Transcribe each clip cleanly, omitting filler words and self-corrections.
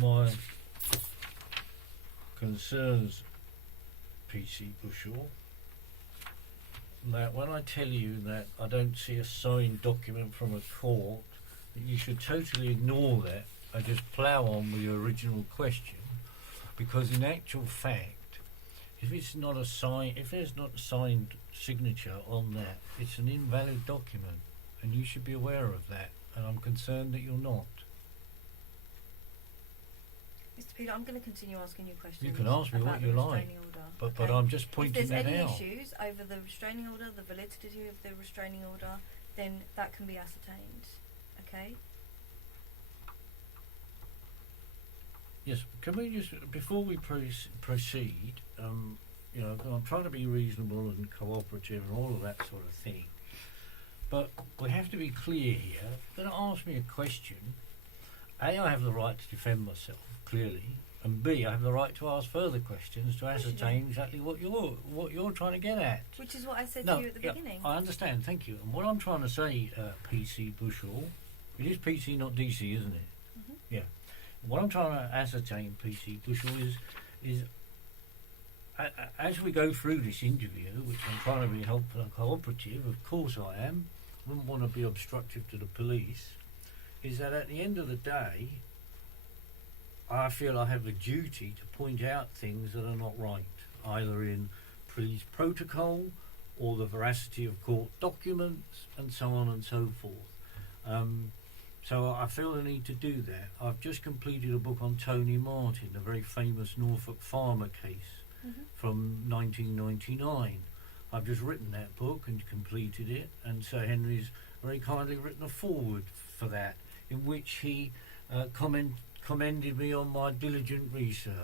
my concerns, PC Bushell, that when I tell you that I don't see a signed document from a court, that you should totally ignore that and just plough on with your original question, because in actual fact, if there's not a signed signature on that, it's an invalid document, and you should be aware of that, and I'm concerned that you're not. Mr. Pead, I'm going to continue asking you questions. You can ask me what you like, but I'm just pointing that out. If there's any issues over the restraining order, the validity of the restraining order, then that can be ascertained. Okay? Yes, can we just, before we proceed, you know, I'm trying to be reasonable and cooperative and all of that sort of thing, but we have to be clear here. You're going to ask me a question. A, I have the right to defend myself, clearly, and B, I have the right to ask further questions to ascertain exactly what you're trying to get at. Which is what I said to you at the beginning. I understand, thank you. And what I'm trying to say, PC Bushell, it is PC, not DC, isn't it? Mm-hmm. Yeah. What I'm trying to ascertain, PC Bushell, is as we go through this interview, which I'm trying to be helpful and cooperative, of course I am, wouldn't want to be obstructive to the police, is that at the end of the day, I feel I have a duty to point out things that are not right, either in police protocol or the veracity of court documents and so on and so forth. So I feel the need to do that. I've just completed a book on Tony Martin, the very famous Norfolk farmer case from 1999. I've just written that book and completed it, and Sir Henry's very kindly written a foreword for that, in which he commended me on my diligent research.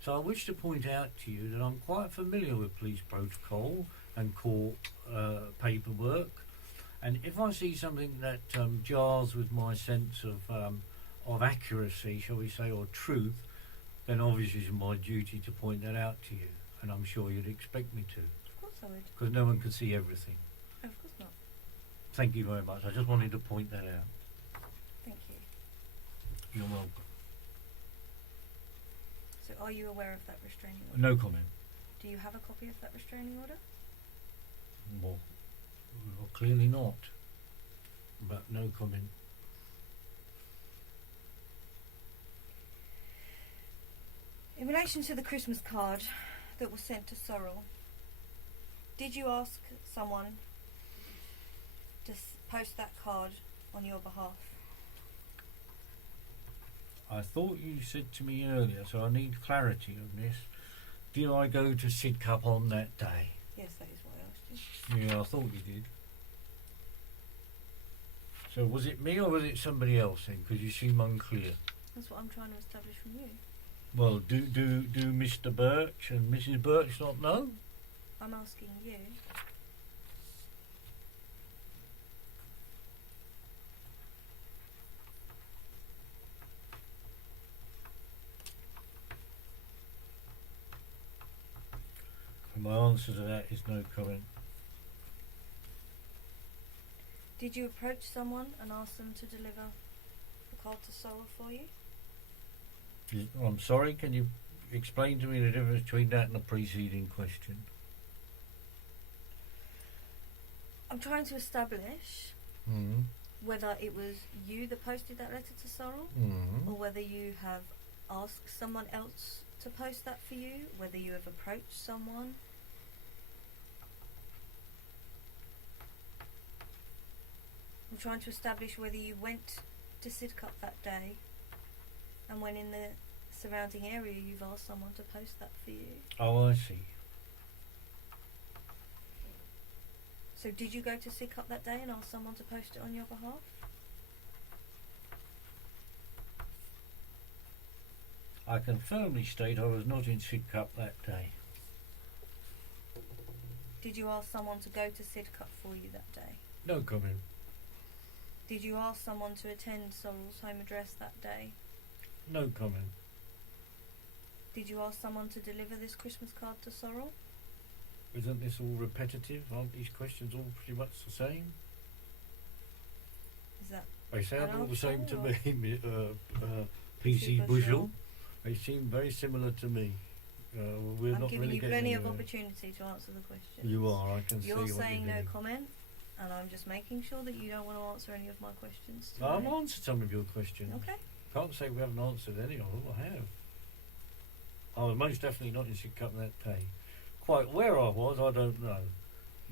So I wish to point out to you that I'm quite familiar with police protocol and court paperwork, and if I see something that jars with my sense of accuracy, shall we say, or truth, then obviously it's my duty to point that out to you, and I'm sure you'd expect me to. Of course I would. Because no one can see everything. Of course not. Thank you very much. I just wanted to point that out. Thank you. You're welcome. So are you aware of that restraining order? No comment. Do you have a copy of that restraining order? Well, clearly not. But no comment. In relation to the Christmas card that was sent to Sorrel, did you ask someone to post that card on your behalf? I thought you said to me earlier, so I need clarity on this. Did I go to Sidcup on that day? Yes, that is what I asked you. Yeah, I thought you did. So was it me or was it somebody else then? Because you seem unclear. That's what I'm trying to establish from you. Well, do Mr. Birch and Mrs. Birch not know? I'm asking you. And my answer to that is no comment. Did you approach someone and ask them to deliver the card to Sorrel for you? I'm sorry, can you explain to me the difference between that and the preceding question? I'm trying to establish whether it was you that posted that letter to Sorrel, or whether you have asked someone else to post that for you, whether you have approached someone. I'm trying to establish whether you went to Sidcup that day, and when in the surrounding area you've asked someone to post that for you. Oh, I see. So did you go to Sidcup that day and ask someone to post it on your behalf? I can firmly state I was not in Sidcup that day. Did you ask someone to go to Sidcup for you that day? No comment. Did you ask someone to attend Sorrel's home address that day? No comment. Did you ask someone to deliver this Christmas card to Sorrel? Isn't this all repetitive? Aren't these questions all pretty much the same? Is that They sound all the same to me, PC Bushel. They seem very similar to me. We're I'm not giving really you getting plenty of anywhere. opportunity to answer the question. You are, I can see what You're you're saying no doing. comment, and I'm just making sure that you don't want to answer any of my questions today. I've answered some of your questions. Okay. Can't say we haven't answered any of them. I have. I was most definitely not in Sidcup that day. Quite where I was, I don't know,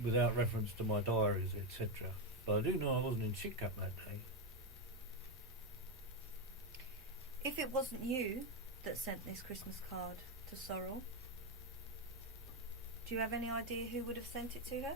without reference to my diaries, etc. But I do know I wasn't in Sidcup that day. If it wasn't you that sent this Christmas card to Sorrel, do you have any idea who would have sent it to her?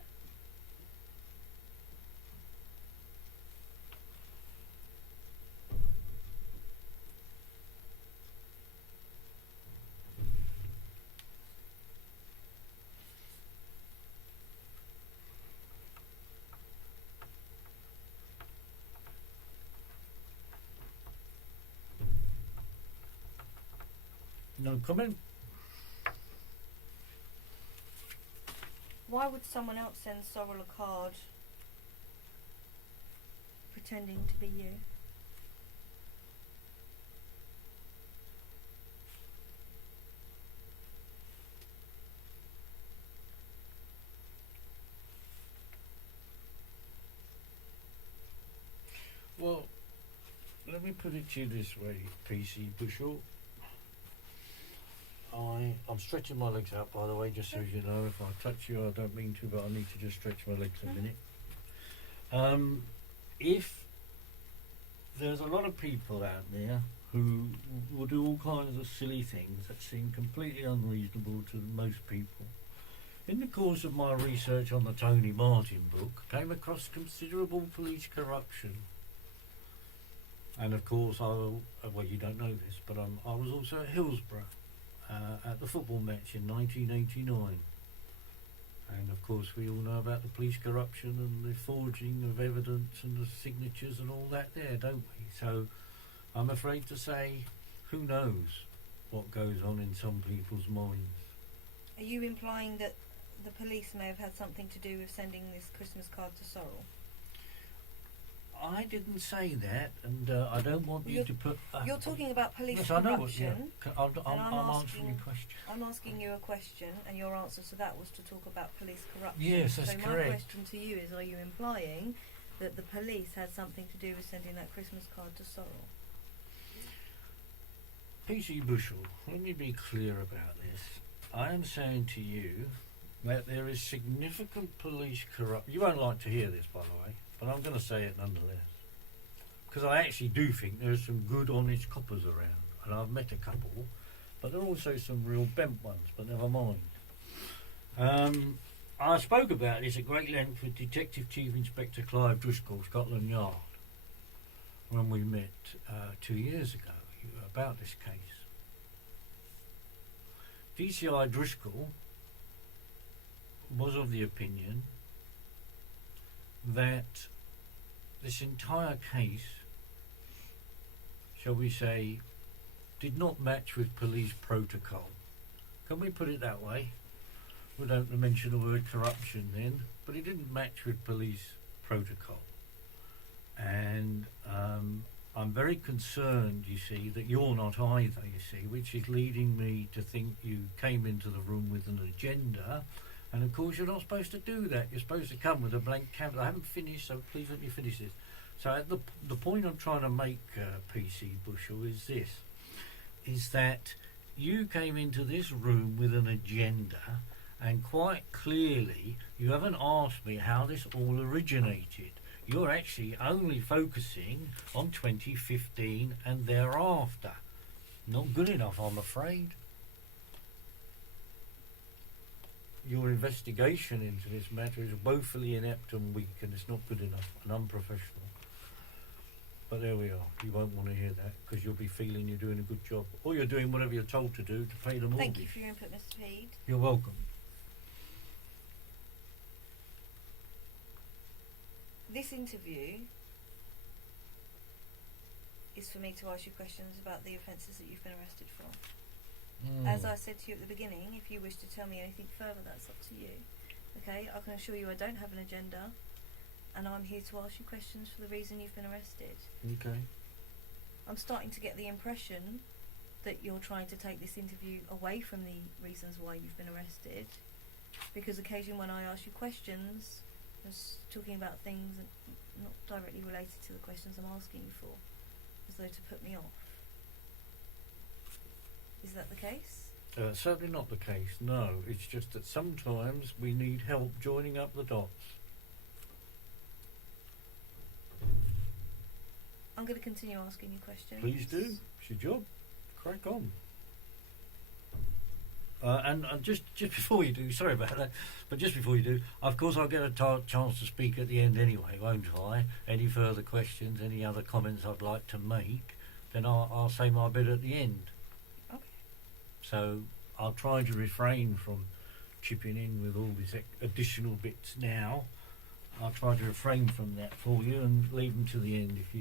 No comment? Why would someone else send Sorrel a card pretending to be you? Well, let me put it to you this way, PC Bushel. I'm stretching my legs out, by the way, just so as you know. If I touch you, I don't mean to, but I need to just stretch my legs a minute. If there's a lot of people out there who will do all kinds of silly things that seem completely unreasonable to most people. In the course of my research on the Tony Martin book, I came across considerable police corruption. And of course, well, you don't know this, but I was also at Hillsborough at the football match in 1989. And of course, we all know about the police corruption and the forging of evidence and the signatures and all that there, don't we? So I'm afraid to say, who knows what goes on in some people's minds. Are you implying that the police may have had something to do with sending this Christmas card to Sorrel? I didn't say that, and I don't want you to put... you're talking about police yes, corruption. I know what, yeah. I'm answering your question. I'm asking you a question, and your answer to that was to talk about police corruption. Yes, that's correct. So my question to you is, are you implying that the police had something to do with sending that Christmas card to Sorrel? PC Bushel, let me be clear about this. I am saying to you that there is significant police corruption. You won't like to hear this, by the way, but I'm going to say it nonetheless. Because I actually do think there's some good, honest coppers around. And I've met a couple, but there are also some real bent ones, but never mind. I spoke about this at great length with Detective Chief Inspector Clive Driscoll, Scotland Yard, when we met 2 years ago about this case. DCI Driscoll was of the opinion that this entire case, shall we say, did not match with police protocol. Can we put it that way? We don't mention the word corruption then, but it didn't match with police protocol. And I'm very concerned, you see, that you're not either, you see, which is leading me to think you came into the room with an agenda. And of course, you're not supposed to do that. You're supposed to come with a blank canvas. I haven't finished, so please let me finish this. So at the point I'm trying to make, PC Bushel, is this, is that you came into this room with an agenda, and quite clearly you haven't asked me how this all originated. You're actually only focusing on 2015 and thereafter. Not good enough, I'm afraid. Your investigation into this matter is woefully inept and weak, and it's not good enough and unprofessional. But there we are. You won't want to hear that because you'll be feeling you're doing a good job, or you're doing whatever you're told to do to pay the mortgage. Thank you for your input, Mr. Pead. You're welcome. This interview is for me to ask you questions about the offences that you've been arrested for. As I said to you at the beginning, if you wish to tell me anything further, that's up to you. Okay, I can assure you I don't have an agenda, and I'm here to ask you questions for the reason you've been arrested. Okay. I'm starting to get the impression that you're trying to take this interview away from the reasons why you've been arrested, because occasionally when I ask you questions, I was talking about things not directly related to the questions I'm asking you for, as though to put me off. Is that the case? Certainly not the case, no. It's just that sometimes we need help joining up the dots. I'm going to continue asking you questions. Please do. It's your job. Crack on. And just before you do, sorry about that, but just before you do, of course I'll get a chance to speak at the end anyway, won't I? Any further questions, any other comments I'd like to make, then I'll say my bit at the end. Okay. So I'll try to refrain from chipping in with all these additional bits now. I'll try to refrain from that for you and leave them to the end if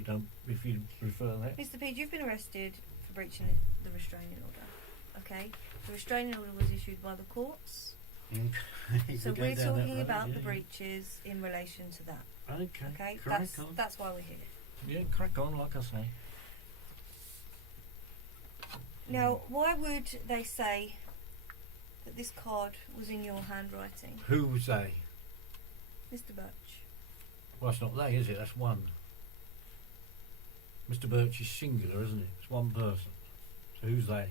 you prefer that. Mr. Pead, you've been arrested for breaching the restraining order. Okay? The restraining order was issued by the courts. So we're talking about the breaches in relation to that. Okay. That's why we're here. Yeah, crack on, like I say. Now, why would they say that this card was in your handwriting? Who's they? Mr. Birch. Well, that's not they, is it? That's one. Mr. Birch is singular, isn't it? It's one person. So who's they?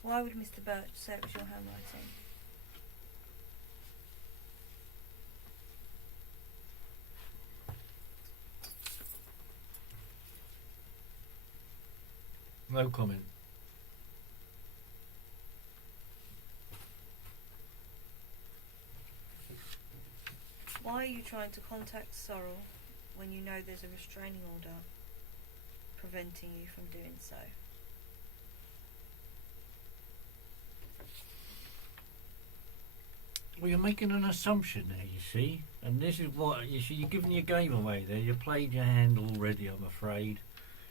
Why would Mr. Birch say it was your handwriting? No comment. Why are you trying to contact Sorrel when you know there's a restraining order preventing you from doing so? Well, you're making an assumption there, you see. And this is what, you see, you're giving your game away there. You played your hand already, I'm afraid.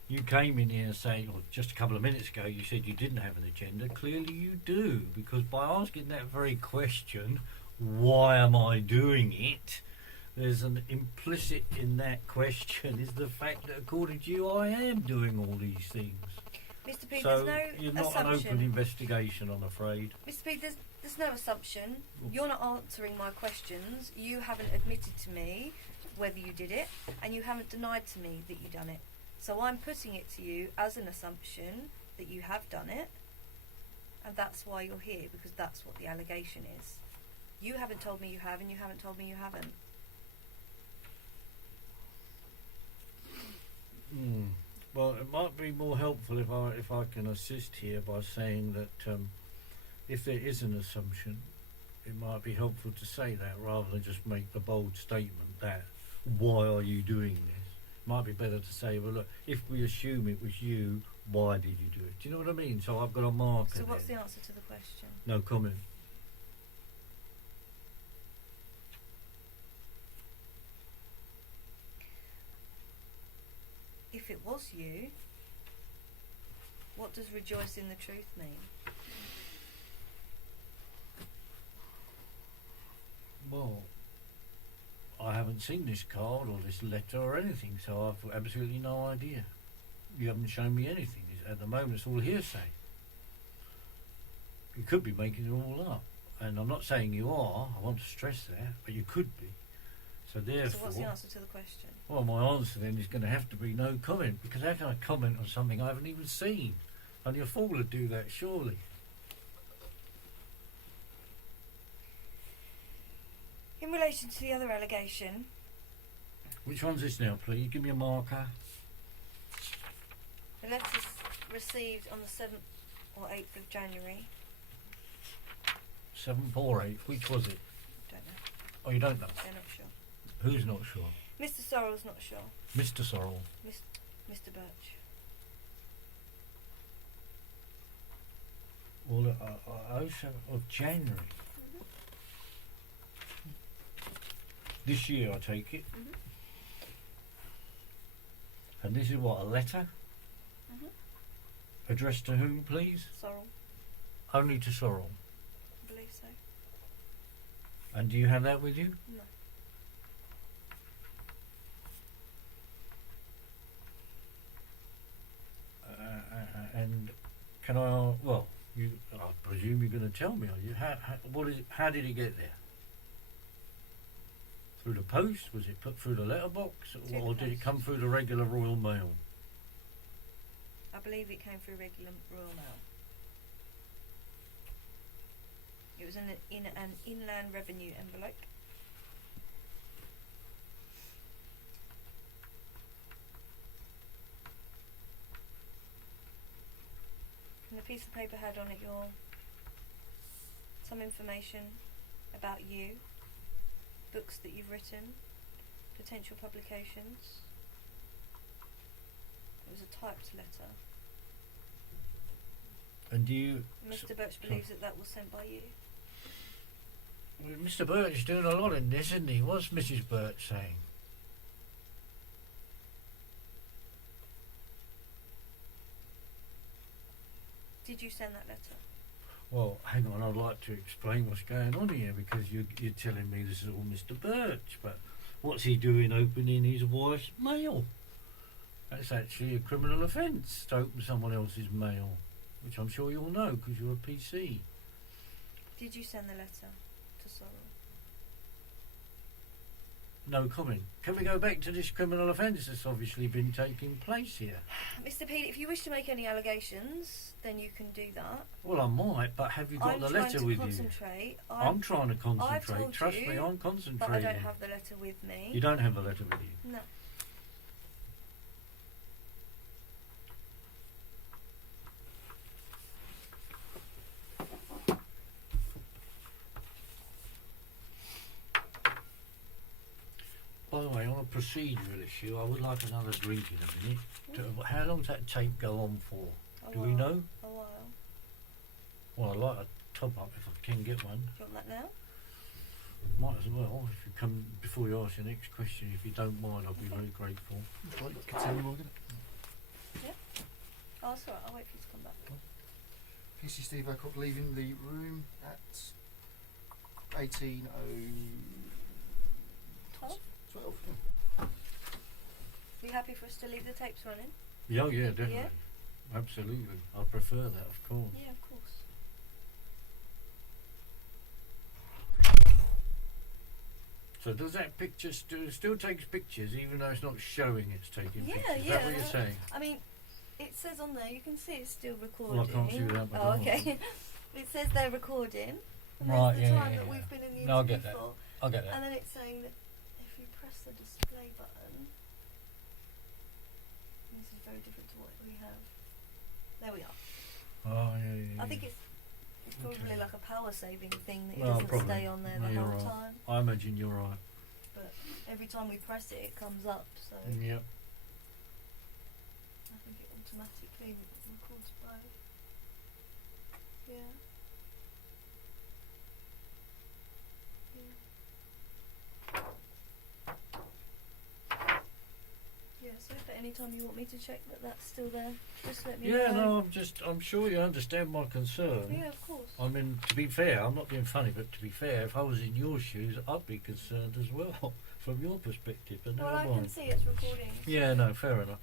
You came in here saying, or just a couple of minutes ago, you said you didn't have an agenda. Clearly you do, because by asking that very question, why am I doing it? There's an implicit in that question is the fact that according to you, I am doing all these things. Mr. Pead, So there's no you're not assumption. an open investigation, I'm afraid. Mr. Pead, there's no assumption. You're not answering my questions. You haven't admitted to me whether you did it, and you haven't denied to me that you done it. So I'm putting it to you as an assumption that you have done it, and that's why you're here, because that's what the allegation is. You haven't told me you have, and you haven't told me you haven't. Well, it might be more helpful if I can assist here by saying that if there is an assumption, it might be helpful to say that rather than just make the bold statement that why are you doing this? It might be better to say, well, look, if we assume it was you, why did you do it? Do you know what I mean? So I've got a marker. So what's the answer to the question? No comment. If it was you, what does rejoice in the truth mean? Well, I haven't seen this card or this letter or anything, so I've absolutely no idea. You haven't shown me anything. At the moment, it's all hearsay. You could be making it all up. And I'm not saying you are, I want to stress that, but you could be. So therefore... So what's the answer to the question? Well, my answer then is going to have to be no comment, because how can I comment on something I haven't even seen? Only a fool would do that, surely. In relation to the other allegation... Which one's this now, please? Give me a marker. The letters received on the 7th or 8th of January. 7th or 8th, which was it? Don't know. Oh, you don't know? They're not sure. Who's not sure? Mr. Sorrell's not sure. Mr. Sorrell. Mr. Birch. Well, 7th of January. Mm-hmm. This year, I take it. Mm-hmm. And this is what, a letter? Mm-hmm. Addressed to whom, please? Sorrell. Only to Sorrell. I believe so. And do you have that with you? No. Can I? Well, I presume you're going to tell me. Are you? What is it? How did it get there? Through the post? Was it put through the letterbox, or did it come through the regular Royal Mail? I believe it came through regular Royal Mail. It was in an Inland Revenue envelope. And the piece of paper had on it some information about you, books that you've written, potential publications. It was a typed letter. And do you... Mr. Birch believes that was sent by you. Well, Mr. Birch is doing a lot in this, isn't he? What's Mrs. Birch saying? Did you send that letter? Well, hang on, I'd like to explain what's going on here, because you're telling me this is all Mr. Birch, but what's he doing opening his wife's mail? That's actually a criminal offence to open someone else's mail, which I'm sure you'll know because you're a PC. Did you send the letter to Sorrel? No comment. Can we go back to this criminal offence that's obviously been taking place here? Mr. Pead, if you wish to make any allegations, then you can do that. Well, I might, but have you got the letter with you? I'm trying to concentrate. Trust me, I'm concentrating. But I don't have the letter with me. You don't have the letter with you? No. By the way, on a procedural issue, I would like another drink in a minute. How long does that tape go on for? Do we know? A while. Well, I'd like a top up if I can get one. Do you want that now? Might as well. If you come before you ask the next question, if you don't mind, I'll be very grateful. Continue, Morgan. Yeah. Oh, that's alright. I'll wait for you to come back. PC Steve Ocock leaving the room at 18:12. 12. Are you happy for us to leave the tapes running? Yeah, yeah, definitely. Yeah? Absolutely. I prefer that, of course. Yeah, of course. So does that picture still takes pictures, even though it's not showing it's taking Yeah, pictures? Is yeah. that what you're saying? I mean, it says on there, you can see it's still recording. Well, I can't see without my Oh, glasses. okay. It says they're recording. And Right, there's the yeah, time yeah, that yeah. we've been in the No, I'll interview get that. for. I'll get that. And then it's saying that if you press the display button, this is very different to what we have. There we are. Oh, yeah. I think it's probably like a power saving thing that it Well, doesn't probably. stay on there No, the you're whole right. time. I imagine you're right. But every time we press it, it comes up. So Yep. I think it automatically records both. Yeah. Yeah, so if at any time you want me to check that that's still there, just let me know. Yeah, no, I'm sure you understand my concern. Yeah, of course. I mean, to be fair, I'm not being funny, but to be fair, if I was in your shoes, I'd be concerned as well, from your perspective, but Well, never I mind. can see it's recording. So Yeah, no, fair enough.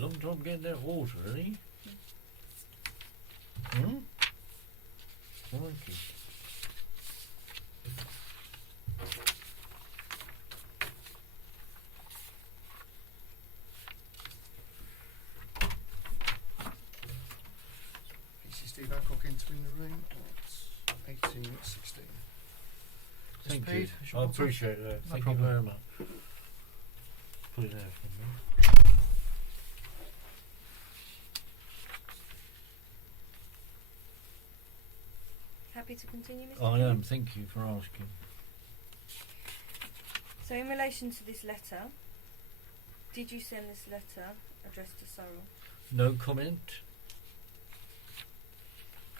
long time getting that water, really. Hmm? Crikey. PC Steve Hancock entering the room at 18 minutes 16. Thank Pead, you. is your I water? appreciate that. No Thank problem. you very much. Put it there for me. Happy to continue, Mr. I Pead? am. Thank you for asking. So in relation to this letter, did you send this letter addressed to Sorrel? No comment.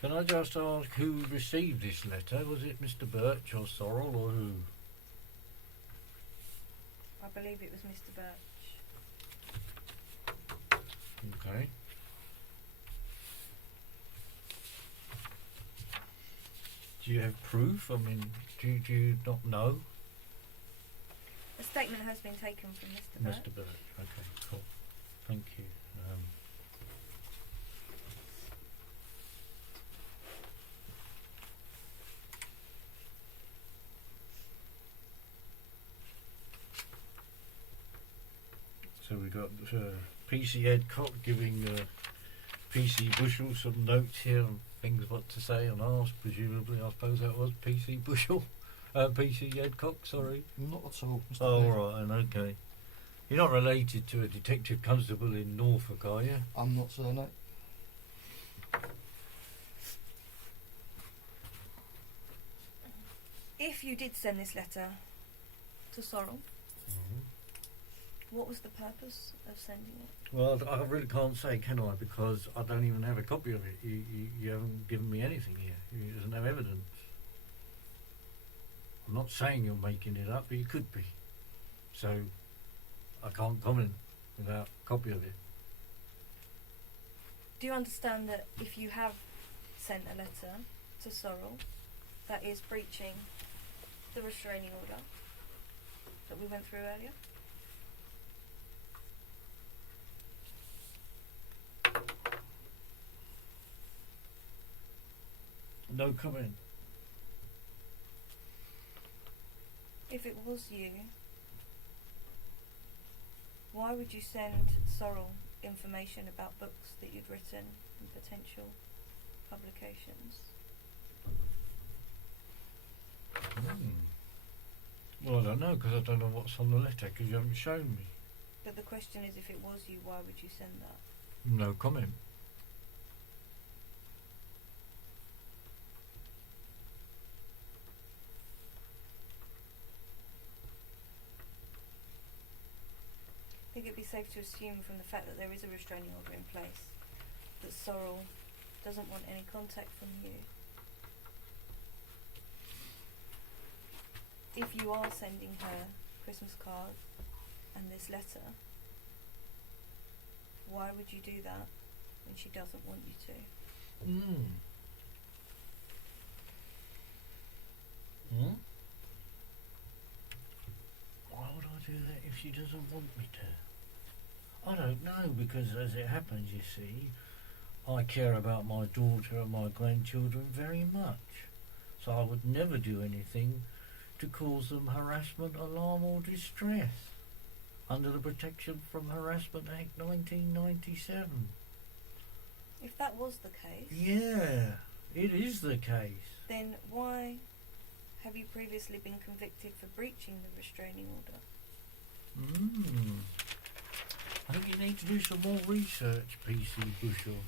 Can I just ask who received this letter? Was it Mr. Birch or Sorrel or who? I believe it was Mr. Birch. Okay. Do you have proof? I mean, do you not know? A statement has been taken from Mr. Birch. Mr. Birch. Okay, cool. Thank you. So we got PC Edcock giving PC Bushel some notes here and things what to say and ask. Presumably, I suppose that was PC Bushel, PC Edcock. Sorry. Not at all, Mr. Oh, Pead. all right, and okay. You're not related to a detective constable in Norfolk, are you? I'm not, sir, no. If you did send this letter to Sorrel, what was the purpose of sending it? Well, I really can't say, can I? Because I don't even have a copy of it. You haven't given me anything here. There's no evidence. I'm not saying you're making it up, but you could be. So I can't comment without a copy of it. Do you understand that if you have sent a letter to Sorrel, that is breaching the restraining order that we went through earlier? No comment. If it was you, why would you send Sorrel information about books that you'd written and potential publications? Well, I don't know, because I don't know what's on the letter, because you haven't shown me. But the question is, if it was you, why would you send that? No comment. I think it'd be safe to assume from the fact that there is a restraining order in place that Sorrel doesn't want any contact from you. If you are sending her Christmas card and this letter, why would you do that when she doesn't want you to? Why would I do that if she doesn't want me to? I don't know, because as it happens, you see, I care about my daughter and my grandchildren very much. So I would never do anything to cause them harassment, alarm or distress under the Protection from Harassment Act 1997. If that was the case... Yeah, it is the case. Then why have you previously been convicted for breaching the restraining order? I think you need to do some more research, PC Bushel.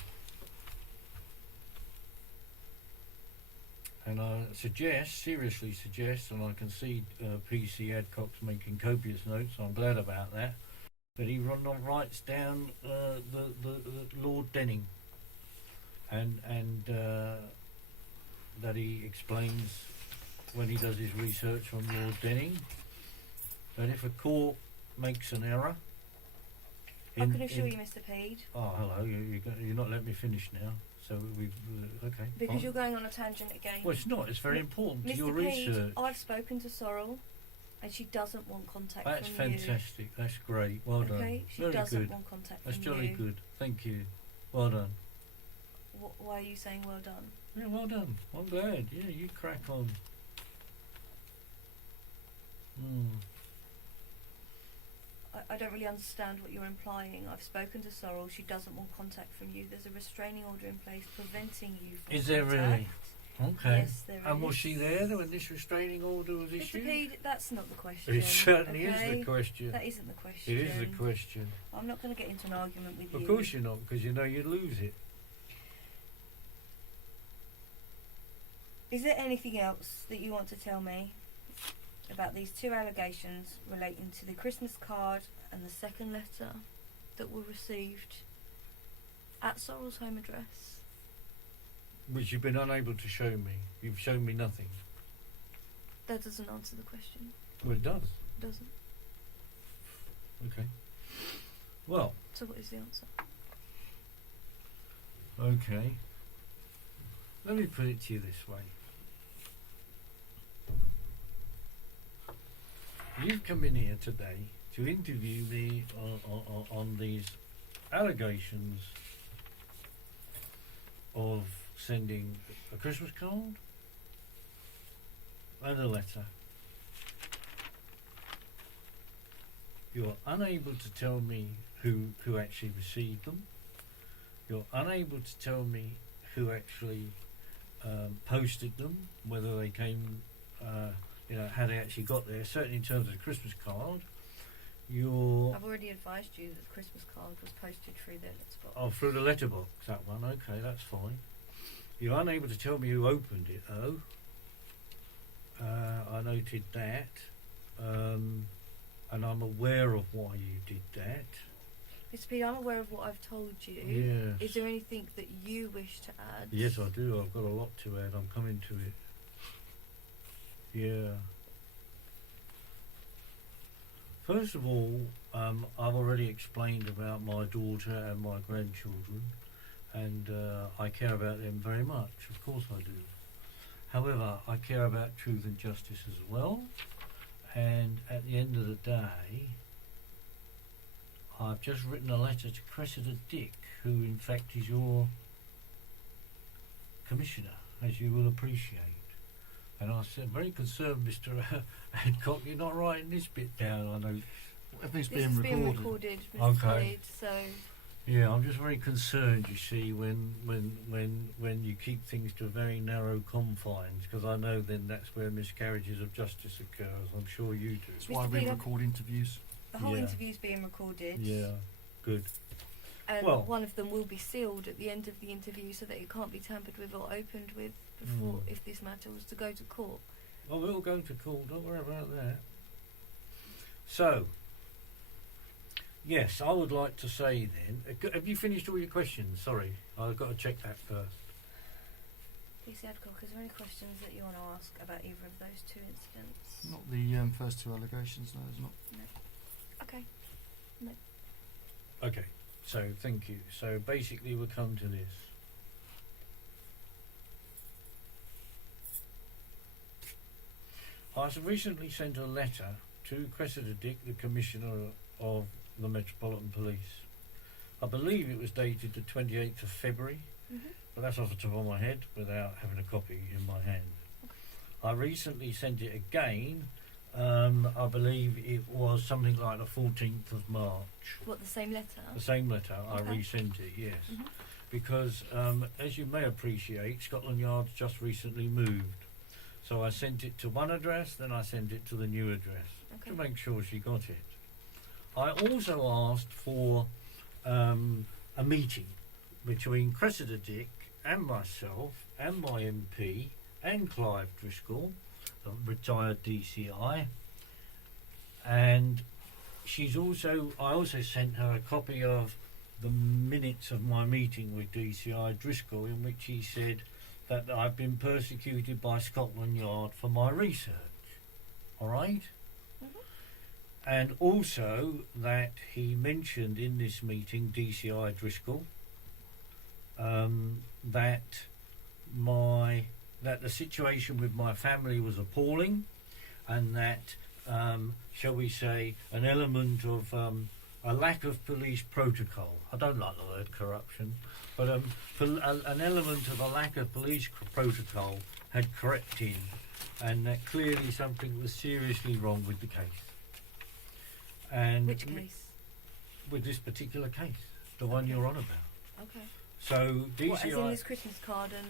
And I seriously suggest, and I can see PC Adcock's making copious notes, I'm glad about that he writes down the Lord Denning, and that he explains when he does his research on Lord Denning, that if a court makes an error... I can assure you, Mr. Pead. Oh, hello, you're not letting me finish now. So we've okay. Because you're going on a tangent again. Well, it's not. It's very important to your research. I've spoken to Sorrel, And she doesn't want contact That's from you. fantastic. That's great. Well done. Okay, she Very doesn't good. want contact That's from jolly you. good. Thank you. Well done. Why are you saying well done? Yeah, well done. I'm glad. Yeah, you crack on. I don't really understand what you're implying. I've spoken to Sorrel. She doesn't want contact from you. There's a restraining order in place preventing you from Is there contact. really? Okay. Yes, there And is. was she there when this restraining order was Mr. issued? Pead, that's not the question. It certainly is okay? the question. That isn't the question. It is the question. I'm not going to get into an argument with you. Of course you're not, because you know you'd lose it. Is there anything else that you want to tell me about these two allegations relating to the Christmas card and the second letter that were received at Sorrel's home address? Which you've been unable to show me. You've shown me nothing. That doesn't answer the question. Well, it does. It doesn't. Okay. Well, So what is the answer? okay. Let me put it to you this way. You've come in here today to interview me on these allegations of sending a Christmas card and a letter. You're unable to tell me who actually received them. You're unable to tell me who actually posted them, whether they came, how they actually got there. Certainly in terms of the Christmas card, I've already advised you that the Christmas card was posted through their letterbox. Oh, through the letterbox, that one. Okay, that's fine. You're unable to tell me who opened it, though. I noted that, and I'm aware of why you did that. Mr. Pead, I'm aware of what I've told you. Yes. Is there anything that you wish to add? Yes, I do. I've got a lot to add. I'm coming to it. Yeah. First of all, I've already explained about my daughter and my grandchildren, and I care about them very much. Of course I do. However, I care about truth and justice as well, and at the end of the day, I've just written a letter to Cressida Dick, who in fact is your commissioner, as you will appreciate. And I said, very concerned, Mr. Adcock, you're not writing this bit down. I know Everything's This is being recorded, Mr. Okay. Pead, so Yeah, I'm just very concerned, you see, when you keep things to very narrow confines, because I know then that's where miscarriages of justice occurs. I'm sure you do. That's why Mr. we Pead, record interviews. the whole Yeah. interview's being recorded. Yeah, good. And Well- one of them will be sealed at the end of the interview so that it can't be tampered with or opened with before, if this matter was to go to court. Well, we'll go to court, don't worry about that. So, yes, I would like to say then, have you finished all your questions? Sorry, I've got to check that first. PC Adcock, is there any questions that you want to ask about either of those two incidents? Not the first two allegations, no, there's not. Okay. Okay, so thank you. So basically we'll come to this. I recently sent a letter to Cressida Dick, the Commissioner of the Metropolitan Police. I believe it was dated the 28th of February, but that's off the top of my head without having a copy in my hand. I recently sent it again. I believe it was something like the 14th of March. What, the same letter? The same letter, I Okay. resent it, yes. Because, as you may appreciate, Scotland Yard's just recently moved. So I sent it to one address, then I sent it to the new address to make sure she got it. I also asked for a meeting between Cressida Dick and myself and my MP and Clive Driscoll, a retired DCI, and I also sent her a copy of the minutes of my meeting with DCI Driscoll, in which he said that I've been persecuted by Scotland Yard for my research. Alright? And also that he mentioned in this meeting, DCI Driscoll, that the situation with my family was appalling, and that shall we say, an element of a lack of police protocol. I don't like the word corruption, but an element of a lack of police protocol had crept in, and that clearly something was seriously wrong with the case. And which case? With this particular case, the one you're on about. Okay. So DCI. What, as in this Christmas card and?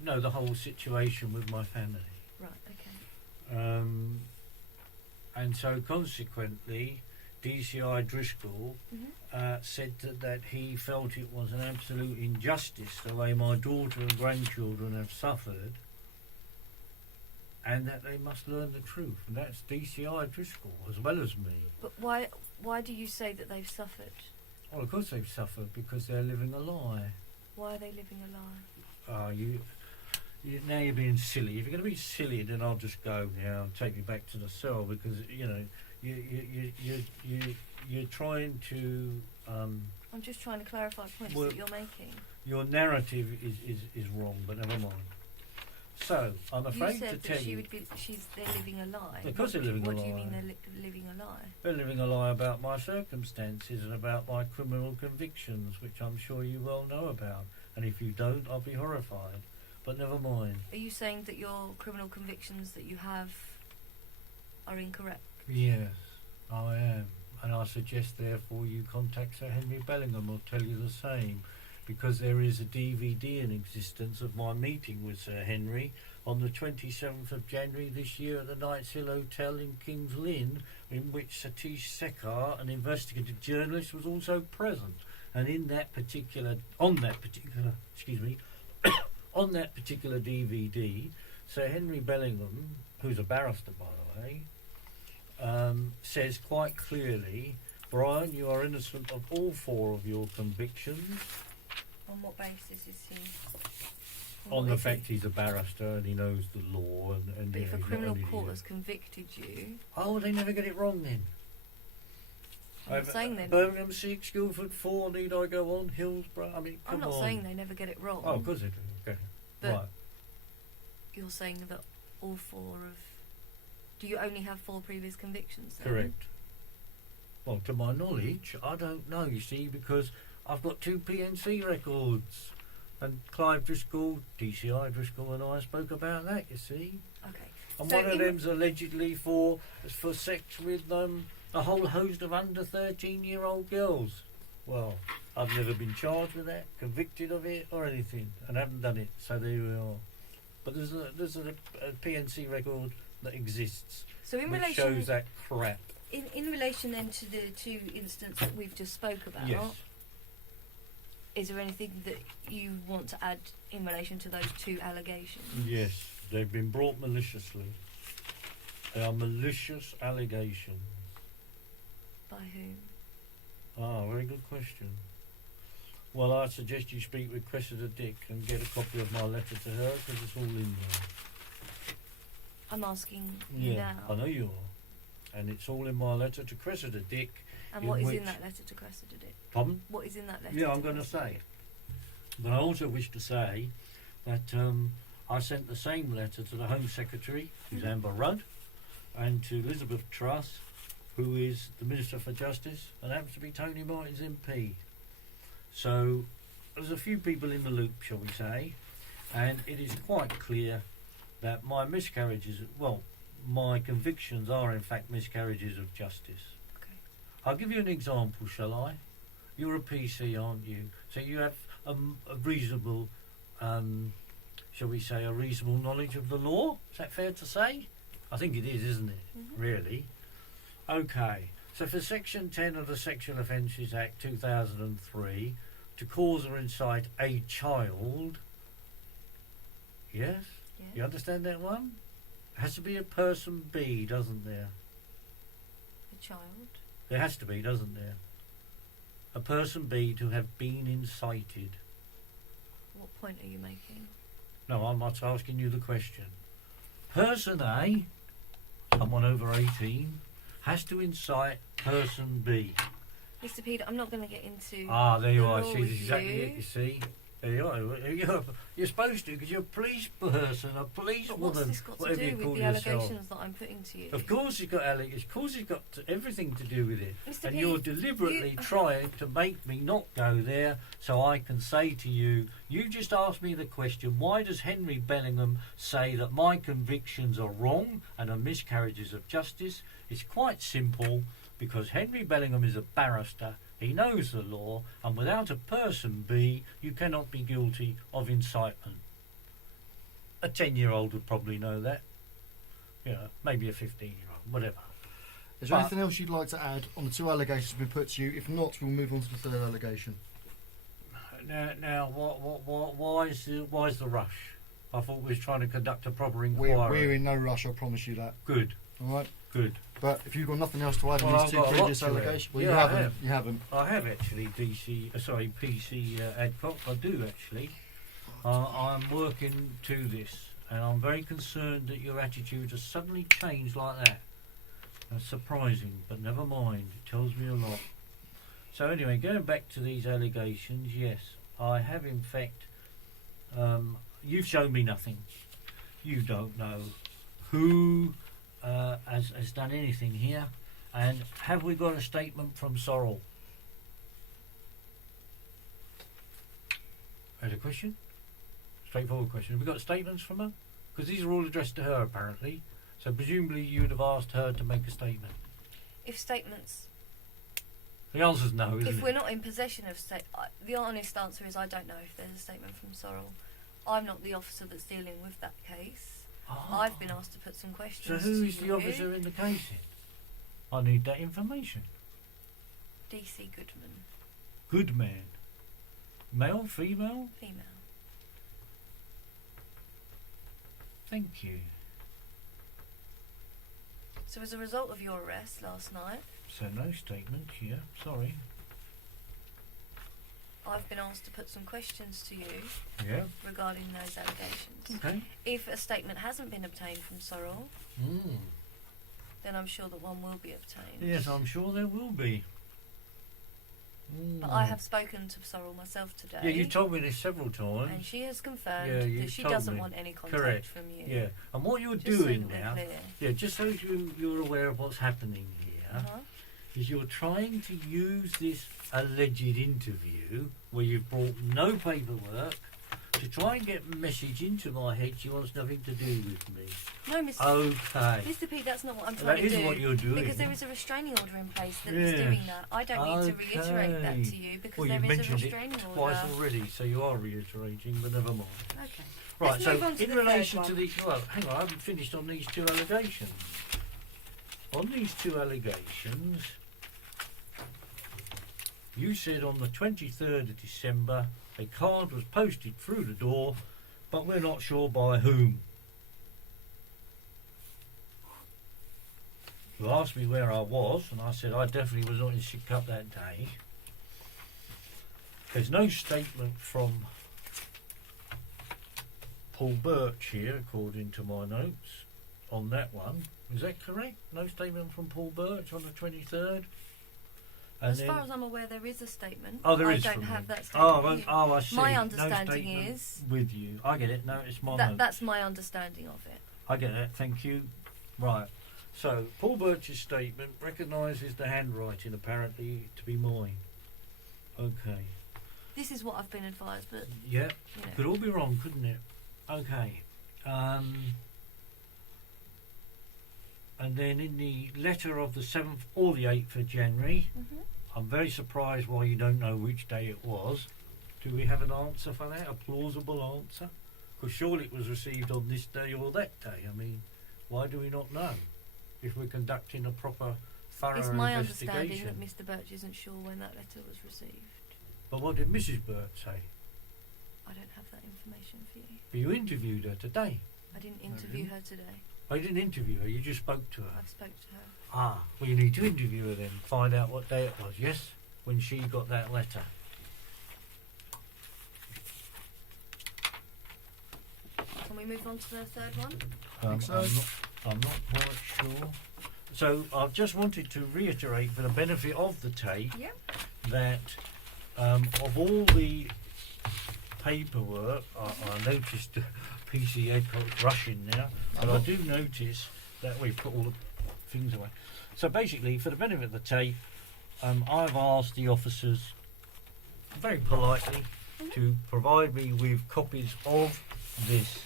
No, the whole situation with my family. Right. Okay. And so consequently, DCI Driscoll said that he felt it was an absolute injustice the way my daughter and grandchildren have suffered, and that they must learn the truth. And that's DCI Driscoll as well as me. But why do you say that they've suffered? Well, of course they've suffered because they're living a lie. Why are they living a lie? Now you're being silly. If you're going to be silly, then I'll just go now and take me back to the cell, because you're trying to. I'm just trying to clarify points that you're making. Your narrative is wrong, but never mind. So I'm afraid to tell you. They're living a lie. Because they're living a lie. What do you mean they're living a lie? They're living a lie about my circumstances and about my criminal convictions, which I'm sure you well know about. And if you don't, I'll be horrified. But never mind. Are you saying that your criminal convictions that you have are incorrect? Yes, I am. And I suggest, therefore, you contact Sir Henry Bellingham. Will tell you the same. Because there is a DVD in existence of my meeting with Sir Henry on the 27th of January this year at the Knights Hill Hotel in King's Lynn, in which Satish Sekhar, an investigative journalist, was also present. And on that particular DVD, Sir Henry Bellingham, who's a barrister by the way, says quite clearly, Brian, you are innocent of all 4 of your convictions. On what basis is he? On the fact he's a barrister and he knows the law. And but if a criminal court has convicted you... Oh, they never get it wrong then. I'm not saying they... Birmingham 6, Guildford 4, need I go on? Hillsborough, I mean, come on. I'm not saying they never get it wrong. Oh, of course they do. Okay. But right. You're saying that all 4 of... Do you only have 4 previous convictions then? Correct. Well, to my knowledge, I don't know, you see, because I've got 2 PNC records. And Clive Driscoll, DCI Driscoll and I spoke about that, you see. Okay. And so one of them's allegedly for sex with a whole host of under 13-year-old girls. Well, I've never been charged with that, convicted of it or anything, and haven't done it, so there we are. But there's a PNC record that exists, so in which relation, shows that crap. In relation then to the 2 incidents that we've just spoke about, yes. Is there anything that you want to add in relation to those 2 allegations? Yes, they've been brought maliciously. They are malicious allegations. By whom? Ah, very good question. Well, I suggest you speak with Cressida Dick and get a copy of my letter to her, because it's all in there. I'm asking you now. I know you are. And it's all in my letter to Cressida Dick. And what is in that letter to Cressida Dick? Pardon? What is in that letter? Yeah, I'm going to say. But I also wish to say that I sent the same letter to the Home Secretary, who's Amber Rudd, and to Elizabeth Truss, who is the Minister for Justice, and happens to be Tony Martin's MP. So there's a few people in the loop, shall we say, and it is quite clear that my my convictions are in fact miscarriages of justice. Okay. I'll give you an example, shall I? You're a PC, aren't you? So you have a reasonable, shall we say, a reasonable knowledge of the law? Is that fair to say? I think it is, isn't it? Mm-hmm. Really? Okay. So for Section 10 of the Sexual Offences Act 2003, to cause or incite a child, yes? Yeah. You understand that one? Has to be a person B, doesn't there? A child? There has to be, doesn't there? A person B to have been incited. What point are you making? No, I'm not asking you the question. Person A, someone over 18, has to incite person B. Mr. Pead, I'm not going to get into... Ah, there you the are. law See, with exactly you. it, you see. You're supposed to, because you're a police person, a police But woman, what's this got to whatever do you with call the yourself. allegations that I'm putting to you? Of course it's got allegations. Of course it's got everything to do with it. Mr. And Pead, you're deliberately trying to make me not go there so I can say to you, you just asked me the question, why does Henry Bellingham say that my convictions are wrong and are miscarriages of justice? It's quite simple, because Henry Bellingham is a barrister. He knows the law, and without a person B, you cannot be guilty of incitement. A 10-year-old would probably know that. Maybe a 15-year-old, whatever. Is there anything else you'd like to add on the 2 allegations we've put to you? If not, we'll move on to the 3rd allegation. Now, why is the rush? I thought we was trying to conduct a proper inquiry. We're in no rush, I promise you that. Good. All right. Good. But if you've got nothing else to add on Well, these I've 2 got a lot previous to add. allegations, well, Yeah, you haven't. I have actually, PC Adcock. I do actually. I'm working to this, and I'm very concerned that your attitude has suddenly changed like that. That's surprising, but never mind. It tells me a lot. So anyway, going back to these allegations, yes, I have in fact. You've shown me nothing. You don't know who has done anything here, and have we got a statement from Sorrel? There's a question. Straightforward question. Have we got statements from her? Because these are all addressed to her apparently. So presumably you would have asked her to make a statement. If statements... The answer's no, isn't it? If we're not in possession of the honest answer is I don't know if there's a statement from Sorrel. I'm not the officer that's dealing with that case. I've been asked to put some questions. So who is the officer in the case then? I need that information. DC Goodman. Goodman. Male, female? Female. Thank you. So as a result of your arrest last night... So no statement here, sorry. I've been asked to put some questions to you regarding those allegations. Okay. If a statement hasn't been obtained from Sorrel, then I'm sure that one will be obtained. Yes, I'm sure there will be. But I have spoken to Sorrel myself today. Yeah, you told me this several times. And she has confirmed that she doesn't want any contact from you. Yeah, and what you're just doing so now, clear. just so you're aware of what's happening here, is you're trying to use this alleged interview where you've brought no paperwork to try and get a message into my head she wants nothing to do with me. No, Mr. Okay. Mr. P, that's not what I'm trying to do. That is what you're doing. Because there is a restraining order in place that is doing that. I don't need to reiterate that to you because there is a restraining order. Twice already, so you are reiterating, but never mind. Okay. Right, Let's so move on to in the relation third to one. these, well, hang on, I haven't finished on these 2 allegations. On these 2 allegations, you said on the 23rd of December a card was posted through the door, but we're not sure by whom. You asked me where I was, and I said I definitely was not in Sidcup that day. There's no statement from Paul Birch here, according to my notes, on that one. Is that correct? No statement from Paul Birch on the 23rd? And As far as I'm aware, there is a statement. Oh, there I is don't from have you. that statement. with you. I see. My No understanding statement is with you. I get it. No, it's my note. that's my understanding of it. I get that. Thank you. Right. So Paul Birch's statement recognises the handwriting apparently to be mine. Okay. This is what I've been advised, but Yeah. you know. Could all be wrong, couldn't it? Okay. And then in the letter of the 7th or the 8th of January, I'm very surprised why you don't know which day it was. Do we have an answer for that? A plausible answer? Because surely it was received on this day or that day. I mean, why do we not know if we're conducting a proper, thorough It's my investigation? understanding that Mr. Birch isn't sure when that letter was received. But what did Mrs. Birch say? I don't have that information for you. But you interviewed her today. I didn't interview her today. I didn't interview her, you just spoke to her. I've spoke to her. Ah, well you need to interview her then, find out what day it was, yes? When she got that letter. Can we move on to the third one? I'm not quite sure. So I've just wanted to reiterate for the benefit of the tape Yep. that of all the paperwork, I noticed PC Edcott's rushing now, but I do notice that we put all the things away. So basically, for the benefit of the tape, I've asked the officers very politely to provide me with copies of this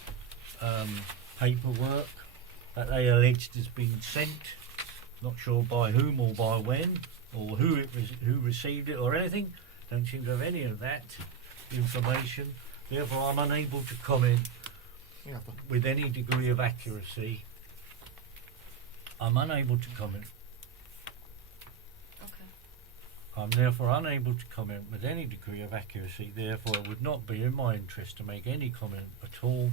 paperwork that they alleged has been sent. Not sure by whom or by when, or who received it or anything. Don't seem to have any of that information. Therefore, I'm unable to comment with any degree of accuracy. I'm unable to comment. Okay. I'm therefore unable to comment with any degree of accuracy. Therefore, it would not be in my interest to make any comment at all,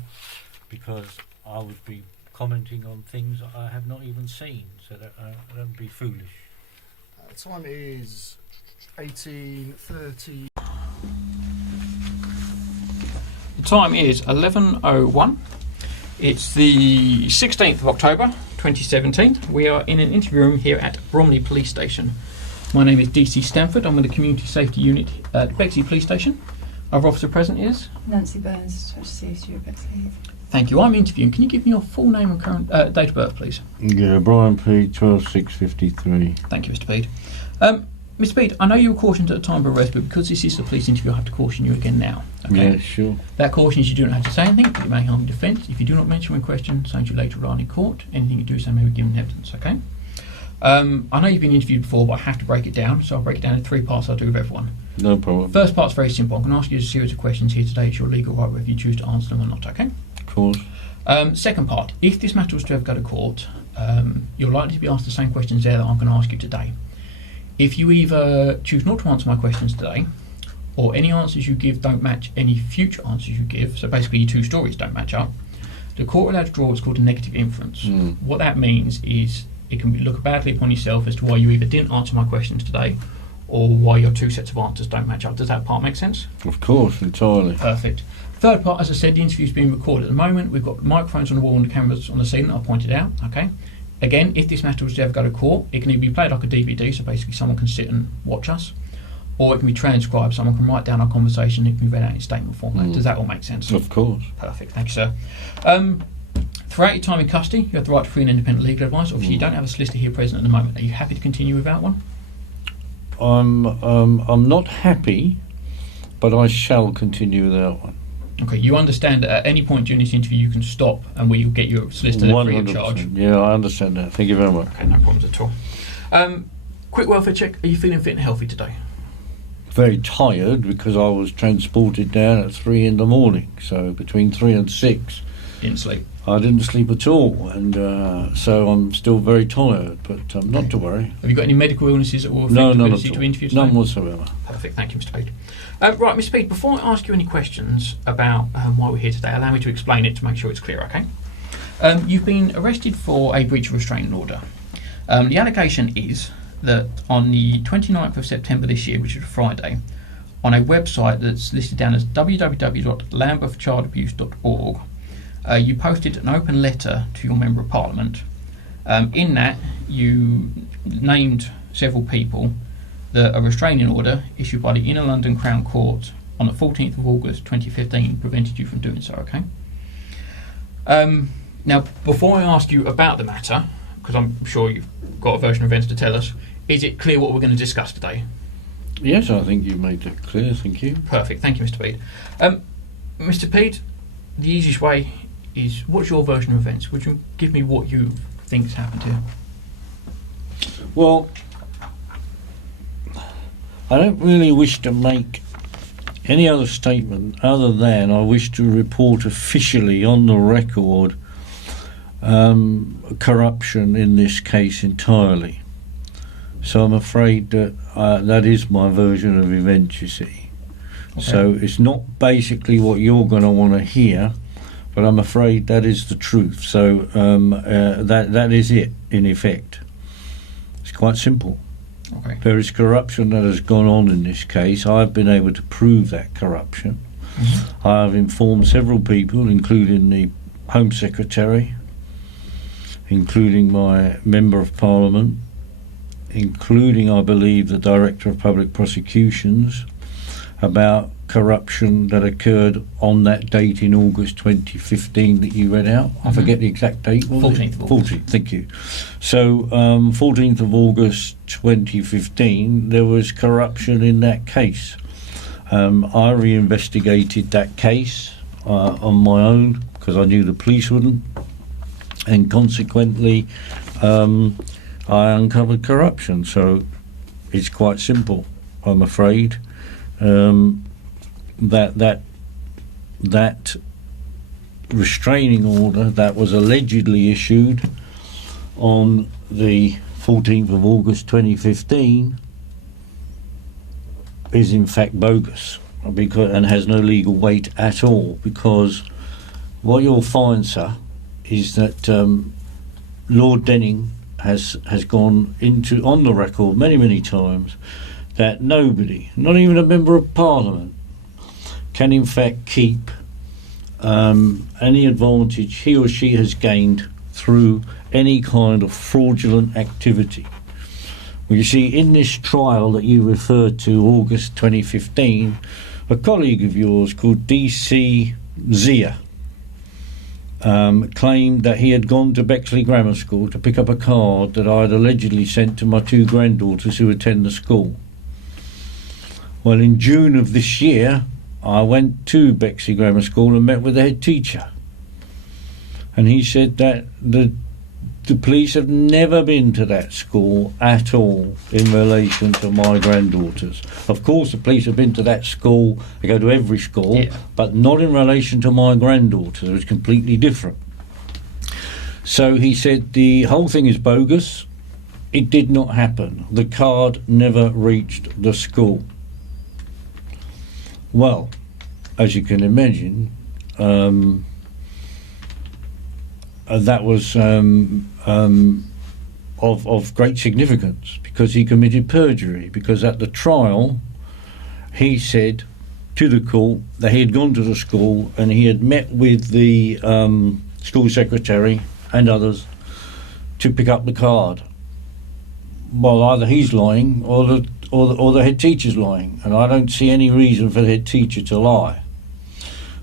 because I would be commenting on things I have not even seen. So that would be foolish. Time is 18:30. The time is 11:01. It's the 16th of October 2017. We are in an interview room here at Bromley Police Station. My name is DC Stanford. I'm with the Community Safety Unit at Bexley Police Station. Our officer present is Nancy Burns, CSU at Bexley. Thank you. I'm interviewing. Can you give me your full name and current date of birth, please? Yeah, Brian Pead, 12/6/53. Thank you, Mr. Pead. Mr. Pead, I know you were cautioned at the time of arrest, but because this is a police interview, I have to caution you again now. Okay? Yeah, sure. That caution is you do not have to say anything, but it may harm your defence. If you do not mention when questioned, say to you later on in court. Anything you do say may be given evidence, okay? I know you've been interviewed before, but I have to break it down, so I'll break it down in 3 parts. I'll do with everyone. No problem. First part's very simple. I'm going to ask you a series of questions here today. It's your legal right whether you choose to answer them or not, okay? Of course. Second part, if this matter was to ever go to court, you're likely to be asked the same questions there that I'm going to ask you today. If you either choose not to answer my questions today, or any answers you give don't match any future answers you give, so basically your 2 stories don't match up, the court will allow to draw what's called a negative inference. What that means is it can look badly upon yourself as to why you either didn't answer my questions today, or why your 2 sets of answers don't match up. Does that part make sense? Of course, entirely. Perfect. Third part, as I said, the interview's being recorded at the moment. We've got microphones on the wall and the cameras on the scene that I pointed out, okay? Again, if this matter was to ever go to court, it can either be played like a DVD, so basically someone can sit and watch us, or it can be transcribed, someone can write down our conversation, it can be read out in statement format. Does that all make sense? Of course. Perfect, thank you, sir. Throughout your time in custody, you have the right to free and independent legal advice. Obviously, you don't have a solicitor here present at the moment. Are you happy to continue without one? I'm not happy, but I shall continue without one. Okay, you understand that at any point during this interview you can stop and we will get your solicitor free of charge? Yeah, I understand that. Thank you very much. Okay, no problems at all. Quick welfare check. Are you feeling fit and healthy today? Very tired because I was transported down at 3 in the morning, so between 3 and 6. Didn't sleep? I didn't sleep at all, and so I'm still very tired, but not to worry. Have you got any medical illnesses that will affect your ability to interview today? None whatsoever. Perfect, thank you, Mr. Pead. Right, Mr. Pead, before I ask you any questions about why we're here today, allow me to explain it to make sure it's clear, okay? You've been arrested for a breach of restraining order. The allegation is that on the 29th of September this year, which is a Friday, on a website that's listed down as www.lambethchildabuse.org, you posted an open letter to your Member of Parliament. In that, you named several people that a restraining order issued by the Inner London Crown Court on the 14th of August 2015 prevented you from doing so, okay? Now, before I ask you about the matter, because I'm sure you've got a version of events to tell us, is it clear what we're going to discuss today? Yes, I think you made that clear, thank you. Perfect, thank you, Mr. Pead. Mr. Pead, the easiest way is, what's your version of events? Would you give me what you think's happened here? Well, I don't really wish to make any other statement other than I wish to report officially on the record corruption in this case entirely. So I'm afraid that that is my version of events, you see. Okay. So it's not basically what you're going to want to hear, but I'm afraid that is the truth. So that is it, in effect. It's quite simple. Okay. There is corruption that has gone on in this case. I've been able to prove that corruption. Mm-hmm. I have informed several people, including the Home Secretary, including my Member of Parliament, including, I believe, the Director of Public Prosecutions, about corruption that occurred on that date in August 2015 that you read out. I forget the exact date. 14th of August. 14th, thank you. So 14th of August 2015, there was corruption in that case. I reinvestigated that case on my own because I knew the police wouldn't, and consequently I uncovered corruption. So it's quite simple, I'm afraid. That restraining order that was allegedly issued on the 14th of August 2015 is in fact bogus, and has no legal weight at all, because what you'll find, sir, is that Lord Denning has gone into on the record many times that nobody, not even a member of Parliament, can in fact keep any advantage he or she has gained through any kind of fraudulent activity. Well, you see, in this trial that you referred to, August 2015, a colleague of yours called D.C. Zia claimed that he had gone to Bexley Grammar School to pick up a card that I had allegedly sent to my 2 granddaughters who attend the school. Well, in June of this year, I went to Bexley Grammar School and met with the head teacher. And he said that the police have never been to that school at all in relation to my granddaughters. Of course, the police have been to that school, they go to every school, yeah, but not in relation to my granddaughters. It was completely different. So he said the whole thing is bogus. It did not happen. The card never reached the school. Well, as you can imagine, that was of great significance, because he committed perjury, because at the trial he said to the court that he had gone to the school and he had met with the school secretary and others to pick up the card. Well, either he's lying or the head teacher's lying, and I don't see any reason for the head teacher to lie.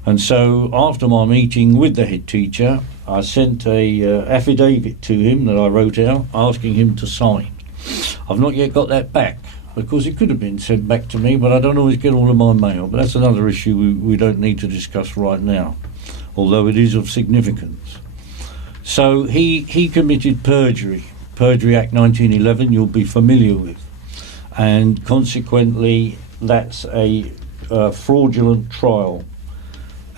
And so after my meeting with the head teacher, I sent a affidavit to him that I wrote out asking him to sign. I've not yet got that back. Of course, it could have been sent back to me, but I don't always get all of my mail. But that's another issue we don't need to discuss right now, although it is of significance. So he committed perjury. Perjury Act 1911 you'll be familiar with. And consequently, that's a fraudulent trial.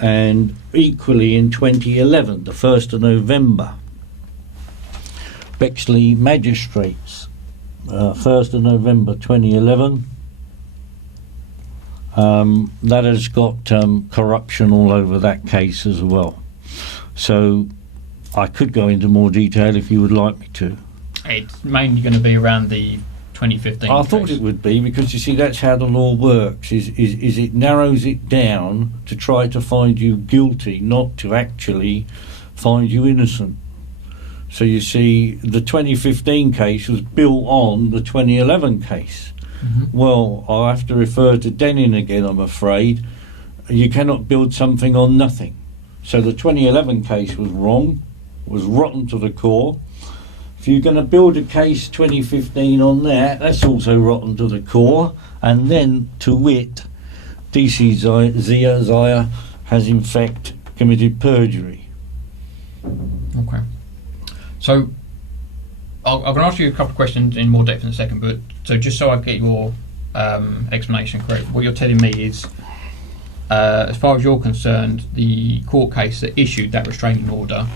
And equally in 2011, the 1st of November, Bexley magistrates, 1st of November 2011, that has got corruption all over that case as well. So I could go into more detail if you would like me to. It's mainly going to be around the 2015 I case. thought it would be, because you see that's how the law works, is it narrows it down to try to find you guilty, not to actually find you innocent. So you see the 2015 case was built on the 2011 case. Mm-hmm. Well, I'll have to refer to Denning again, I'm afraid. You cannot build something on nothing. So the 2011 case was wrong, was rotten to the core. If you're going to build a case 2015 on that, that's also rotten to the core. And then, to wit, DC Zia has in fact committed perjury. Okay. So, I'm going to ask you a couple of questions in more depth in a second, but so just so I get your explanation correct, what you're telling me is, as far as you're concerned, the court case that issued that restraining order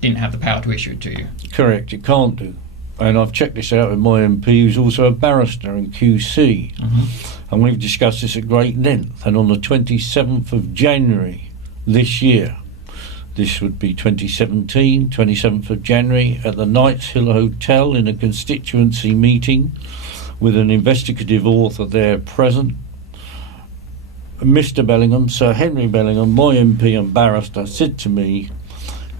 didn't have the power to issue it to you. Correct, it can't do. And I've checked this out with my MP, who's also a barrister in QC. Mm-hmm. And we've discussed this at great length. And on the 27th of January this year, this would be 2017, 27th of January, at the Knights Hill Hotel in a constituency meeting with an investigative author there present, Mr. Bellingham, Sir Henry Bellingham, my MP and barrister, said to me,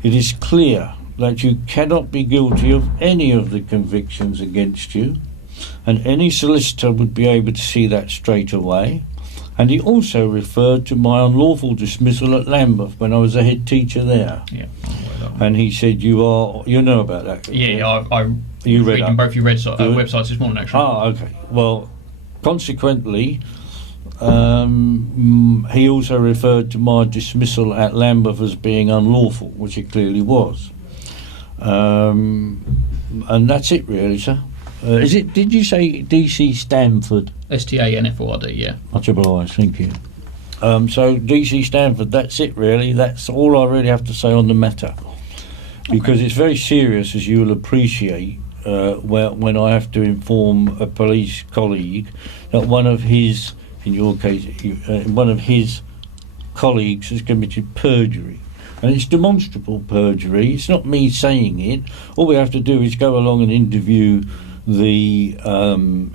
"It is clear that you cannot be guilty of any of the convictions against you, and any solicitor would be able to see that straight away. And he also referred to my unlawful dismissal at Lambeth when I was a head teacher there. Yeah. And he said, you know about that? Yeah, I you read reading both your websites this morning, actually. Ah, okay. Well, consequently, he also referred to my dismissal at Lambeth as being unlawful, which it clearly was. And that's it, really, sir. Is it? Did you say DC Stanford? STANFORD, yeah. Much obliged, thank you. So DC Stanford, that's it, really. That's all I really have to say on the matter, because it's very serious, as you will appreciate. When I have to inform a police colleague that one of his, in your case, one of his colleagues has committed perjury. And it's demonstrable perjury. It's not me saying it. All we have to do is go along and interview the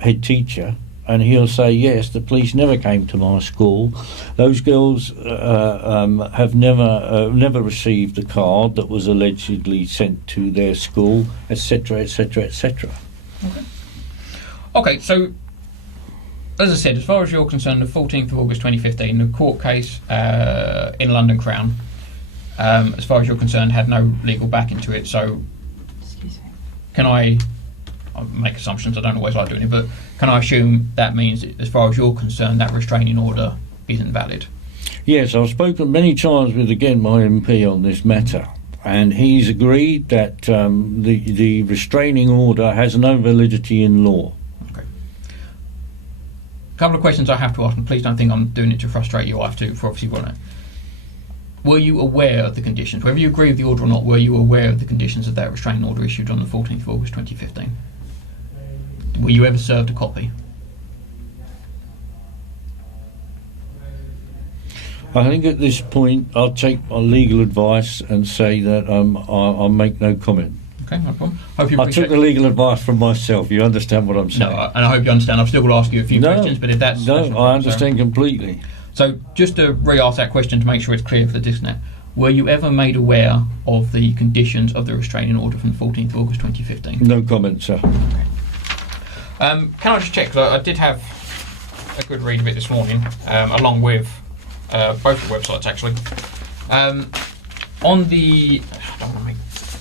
head teacher, and he'll say, yes, the police never came to my school. Those girls have never received the card that was allegedly sent to their school, etc., etc., etc. Okay, so as I said, as far as you're concerned, the 14th of August 2015, the court case in London Crown, as far as you're concerned, had no legal backing to it. So, can I'll make assumptions, I don't always like doing it, but can I assume that means, that as far as you're concerned, that restraining order isn't valid? Yes, I've spoken many times with, again, my MP on this matter, and he's agreed that the restraining order has no validity in law. Okay. A couple of questions I have to ask, and please don't think I'm doing it to frustrate you. I have to, for obviously want to. Were you aware of the conditions, whether you agree with the order or not, were you aware of the conditions of that restraining order issued on the 14th of August 2015? Were you ever served a copy? I think at this point I'll take my legal advice and say that I'll make no comment. Okay, no problem. Hope you I took the legal advice from myself. You understand what I'm saying? No, and I hope you understand. I've still got to ask you a few questions, but if that's... No, that's I understand completely. So just to re-ask that question to make sure it's clear for the listener, were you ever made aware of the conditions of the restraining order from the 14th of August 2015? No comment, sir. Okay. Can I just check, because I did have a good read of it this morning, along with both the websites, actually. On the... I don't want to make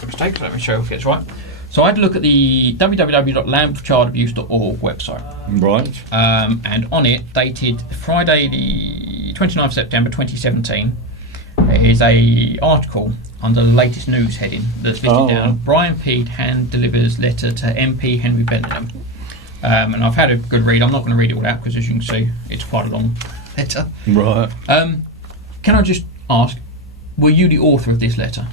mistakes, let me show if it's right. So I had a look at the www.lambethchildabuse.org website. Right. And on it, dated Friday the 29th of September 2017, there is a article under the latest news heading that's listed down. Brian Pead hand delivers letter to MP Henry Bentham. And I've had a good read. I'm not going to read it all out because, as you can see, it's quite a long letter. Right. Can I just ask, were you the author of this letter?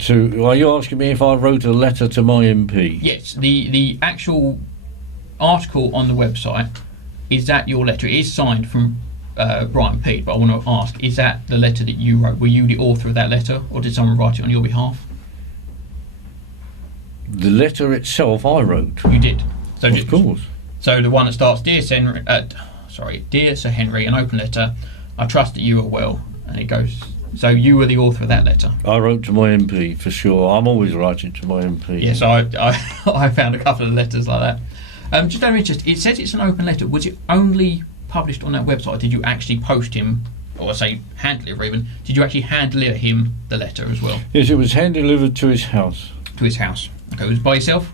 So, are you asking me if I wrote a letter to my MP? Yes. The actual article on the website, is that your letter? It is signed from Brian Pead, but I want to ask, is that the letter that you wrote? Were you the author of that letter, or did someone write it on your behalf? The letter itself I wrote. You did. So of course. So the one that starts, Dear Sir Henry, an open letter. I trust that you are well, and it goes. So you were the author of that letter. I wrote to my MP for sure. I'm always writing to my MP. Yes, I found a couple of letters like that. Just out of interest, it says it's an open letter. Was it only published on that website? Did you actually post him, or say hand deliver even? Did you actually hand deliver him the letter as well? Yes, it was hand delivered to his house. To his house. Okay, it was by yourself?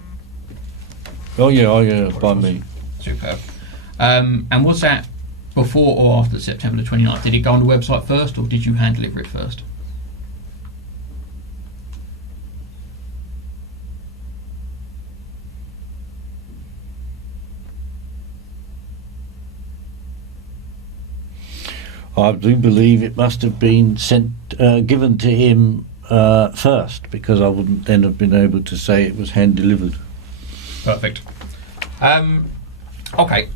Oh yeah, by me. Superb. And was that before or after September the 29th? Did it go on the website first, or did you hand deliver it first? I do believe it must have been given to him first, because I wouldn't then have been able to say it was hand delivered. Perfect. Okay.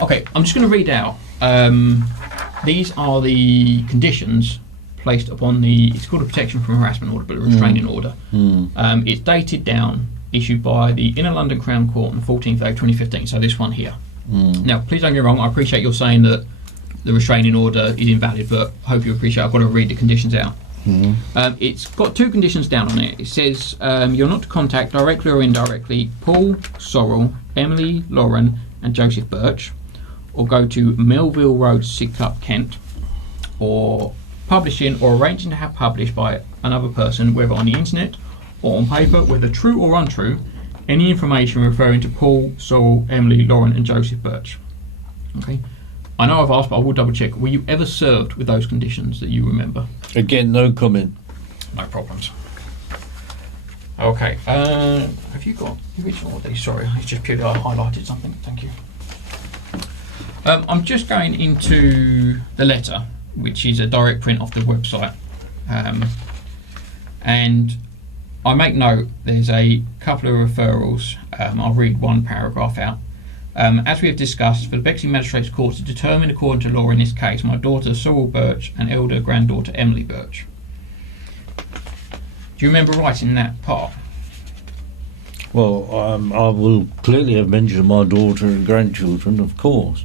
Okay, I'm just going to read out. These are the conditions placed upon the, it's called a protection from harassment order, but a restraining order. It's dated down issued by the Inner London Crown Court on the 14th of April 2015, so this one here. Now, please don't get me wrong, I appreciate you're saying that the restraining order is invalid, but I hope you appreciate I've got to read the conditions out. It's got 2 conditions down on it. It says you're not to contact directly or indirectly Paul, Sorrel, Emily, Lauren and Joseph Birch, or go to Melville Road, Sidcup, Kent, or publishing or arranging to have published by another person, whether on the internet or on paper, whether true or untrue, any information referring to Paul, Sorrel, Emily, Lauren and Joseph Birch. Okay. I know I've asked, but I will double check. Were you ever served with those conditions that you remember? Again, no comment. No problems. Okay. Have you got the original of these? Sorry, it's just purely I highlighted something. Thank you. I'm just going into the letter, which is a direct print off the website. And I make note there's a couple of referrals. I'll read one paragraph out. As we have discussed, for the Bexley Magistrates Court to determine according to law in this case, my daughter Sorrel Birch and elder granddaughter Emily Birch. Do you remember writing that part? Well, I will clearly have mentioned my daughter and grandchildren, of course,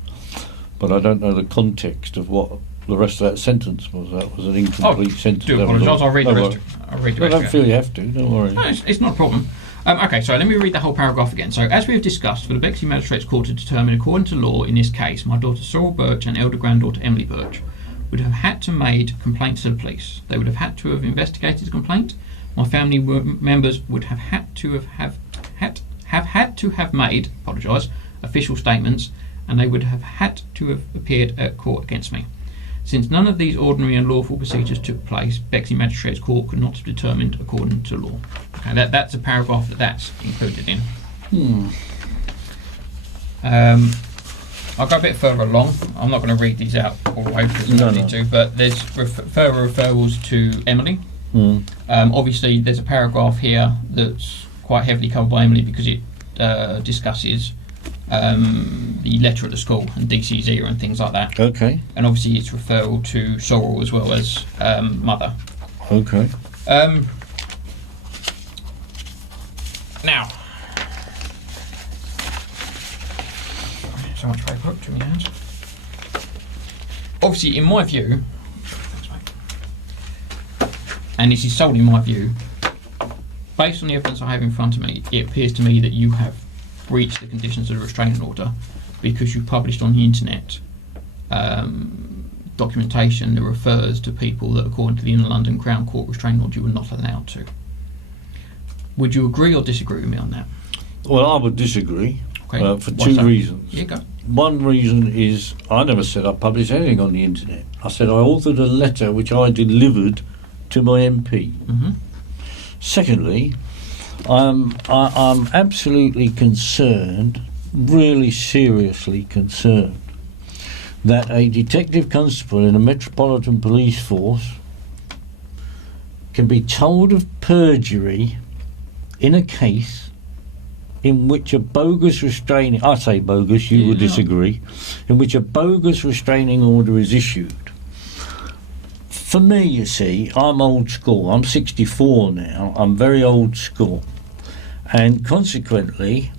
but I don't know the context of what the rest of that sentence was. That was an incomplete sentence. Do apologise. I'll read the rest. I'll read the rest. I don't feel you have to. Don't worry. No, it's not a problem. Okay, so let me read the whole paragraph again. So, as we have discussed, for the Bexley Magistrates Court to determine according to law in this case, my daughter Sorrel Birch and elder granddaughter Emily Birch would have had to made complaints to the police. They would have had to have investigated the complaint. My family members would have had to have made, official statements, and they would have had to have appeared at court against me. Since none of these ordinary and lawful procedures took place, Bexley Magistrates Court could not have determined according to law. Okay, that's a paragraph that's included in. I'll go a bit further along. I'm not going to read these out all the way because I don't need to, but there's further referrals to Emily. Obviously, there's a paragraph here that's quite heavily covered by Emily because it discusses the letter at the school and DC's and things like that. Okay. And obviously it's referral to Sorrel as well as mother. Okay. Now, so much paper up to my hands. Obviously, in my view, and this is solely my view, based on the evidence I have in front of me, it appears to me that you have breached the conditions of the restraining order because you published on the internet documentation that refers to people that, according to the Inner London Crown Court restraining order, you were not allowed to. Would you agree or disagree with me on that? Well, I would disagree for two reasons. Yeah, go. One reason is I never said I published anything on the internet. I said I authored a letter which I delivered to my MP. Secondly, I'm absolutely concerned, really seriously concerned, that a detective constable in a metropolitan police force can be told of perjury in a case in which a bogus restraining, I say bogus, you would disagree, in which a bogus restraining order is issued. For me, you see, I'm old school. I'm 64 now. I'm very old school. And consequently,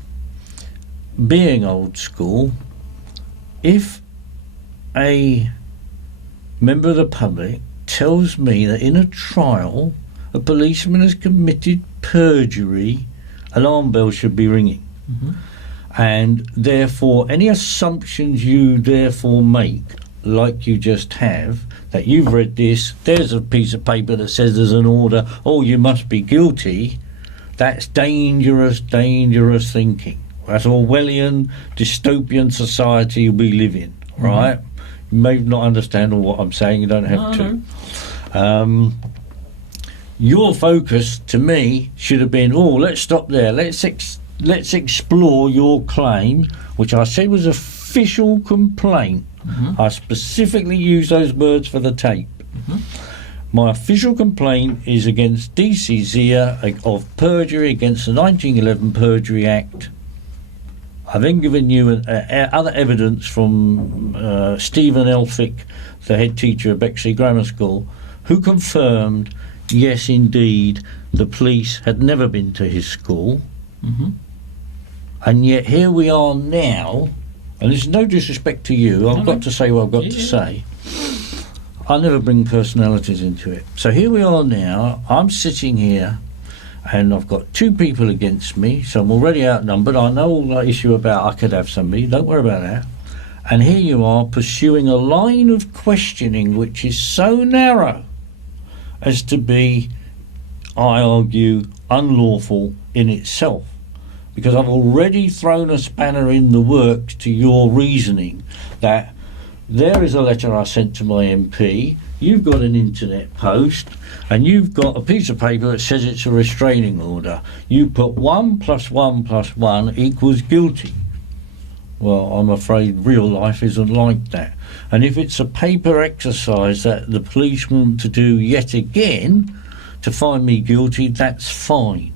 being old school, if a member of the public tells me that in a trial a policeman has committed perjury, alarm bells should be ringing. And therefore, any assumptions you therefore make, like you just have, that you've read this, there's a piece of paper that says there's an order, oh, you must be guilty, that's dangerous, dangerous thinking. That's Orwellian, dystopian society we live in, right? You may not understand all what I'm saying, you don't have to. Your focus, to me, should have been, oh, let's stop there, let's explore your claim, which I said was official complaint. I specifically used those words for the tape. My official complaint is against DC Zia of perjury against the 1911 Perjury Act. I've then given you other evidence from Stephen Elphick, the head teacher of Bexley Grammar School, who confirmed, yes, indeed, the police had never been to his school. Mm-hmm. And yet here we are now, and this is no disrespect to you, I've got to say what I've got to say. I never bring personalities into it. So here we are now, I'm sitting here, and I've got 2 people against me, so I'm already outnumbered. I know all that issue about I could have somebody, don't worry about that. And here you are pursuing a line of questioning which is so narrow as to be, I argue, unlawful in itself. Because I've already thrown a spanner in the works to your reasoning that there is a letter I sent to my MP, you've got an internet post, and you've got a piece of paper that says it's a restraining order. You put 1 + 1 + 1 equals guilty. Well, I'm afraid real life isn't like that. And if it's a paper exercise that the police want to do yet again to find me guilty, that's fine.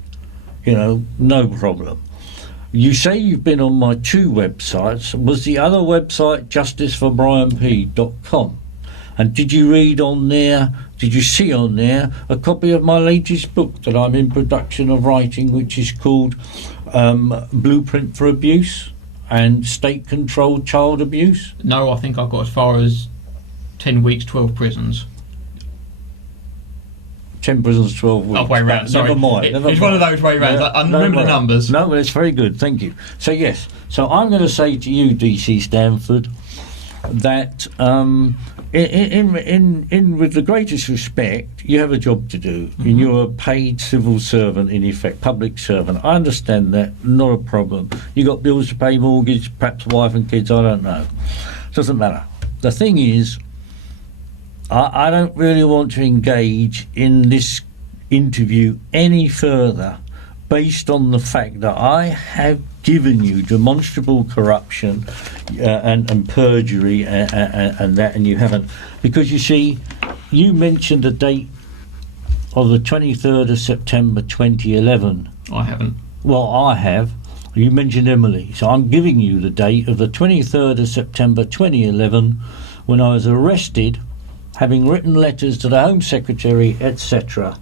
You know, no problem. You say you've been on my 2 websites. Was the other website justiceforbrianpead.com? And did you read on there, did you see on there a copy of my latest book that I'm in production of writing, which is called Blueprint for Abuse and State-Controlled Child Abuse? No, I think I got as far as 10 weeks, 12 prisons. 10 prisons, 12 weeks. Oh, way round, sorry. Never mind. It's one of those way rounds. I remember the numbers. No, but it's very good, thank you. So yes, so I'm going to say to you, DC Stanford, that in with the greatest respect, you have a job to do, and you're a paid civil servant, in effect, public servant. I understand that, not a problem. You got bills to pay, mortgage, perhaps wife and kids, I don't know. Doesn't matter. The thing is, I don't really want to engage in this interview any further based on the fact that I have given you demonstrable corruption and perjury and that, and you haven't. Because you see, you mentioned the date of the 23rd of September 2011. I haven't. Well, I have. You mentioned Emily. So I'm giving you the date of the 23rd of September 2011 when I was arrested, having written letters to the Home Secretary, etc.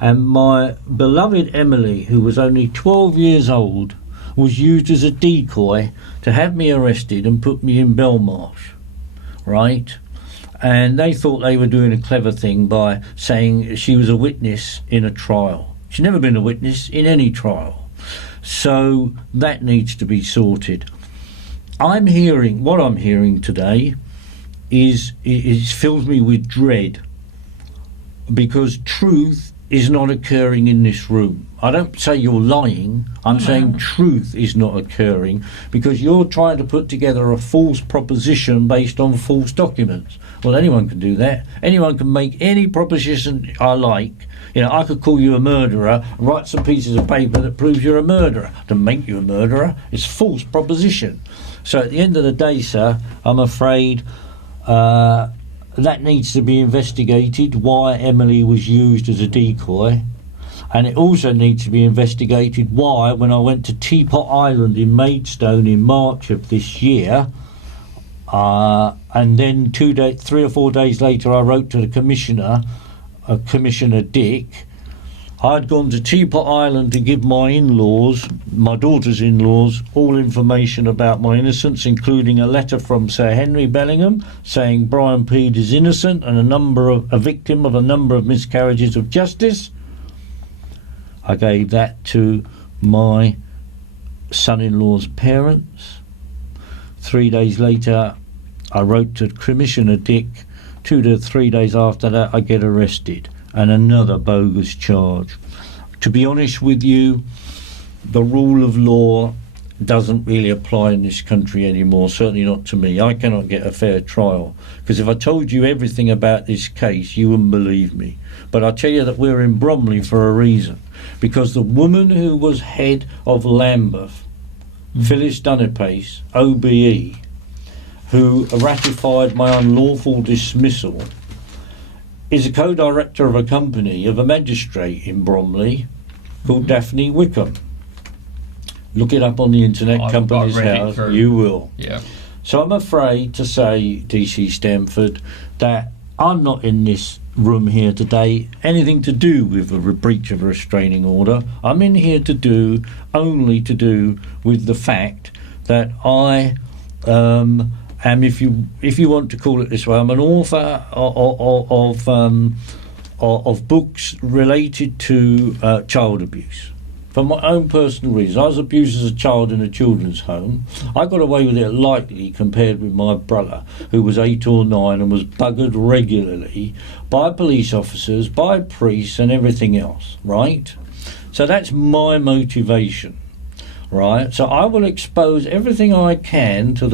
And my beloved Emily, who was only 12 years old, was used as a decoy to have me arrested and put me in Belmarsh, right? And they thought they were doing a clever thing by saying she was a witness in a trial. She's never been a witness in any trial. So that needs to be sorted. What I'm hearing today is fills me with dread, because truth is not occurring in this room. I don't say you're lying, I'm saying truth is not occurring, because you're trying to put together a false proposition based on false documents. Well, anyone can do that. Anyone can make any proposition I like. You know, I could call you a murderer, write some pieces of paper that proves you're a murderer. To make you a murderer, it's false proposition. So at the end of the day, sir, I'm afraid that needs to be investigated, why Emily was used as a decoy. And it also needs to be investigated why, when I went to Teapot Island in Maidstone in March of this year, and then 3 or 4 days later I wrote to the Commissioner, Commissioner Dick. I'd gone to Teapot Island to give my in-laws, my daughter's in-laws, all information about my innocence, including a letter from Sir Henry Bellingham saying Brian Pead is innocent and a victim of a number of miscarriages of justice. I gave that to my son-in-law's parents. 3 days later, I wrote to Commissioner Dick. 2 to 3 days after that, I get arrested. And another bogus charge. To be honest with you, the rule of law doesn't really apply in this country anymore, certainly not to me. I cannot get a fair trial, because if I told you everything about this case, you wouldn't believe me. But I'll tell you that we're in Bromley for a reason, because the woman who was head of Lambeth, Phyllis Dunipace, OBE, who ratified my unlawful dismissal, is a co-director of a company, of a magistrate in Bromley called Daphne Wickham. Look it up on the internet, Company's House, you will. Yeah. So I'm afraid to say, DC Stamford, that I'm not in this room here today anything to do with a breach of a restraining order. I'm in here only to do with the fact that I am, if you want to call it this way, I'm an author of books related to child abuse. For my own personal reasons, I was abused as a child in a children's home. I got away with it lightly compared with my brother, who was 8 or 9 and was buggered regularly by police officers, by priests and everything else, right? So that's my motivation, right? So I will expose everything I can to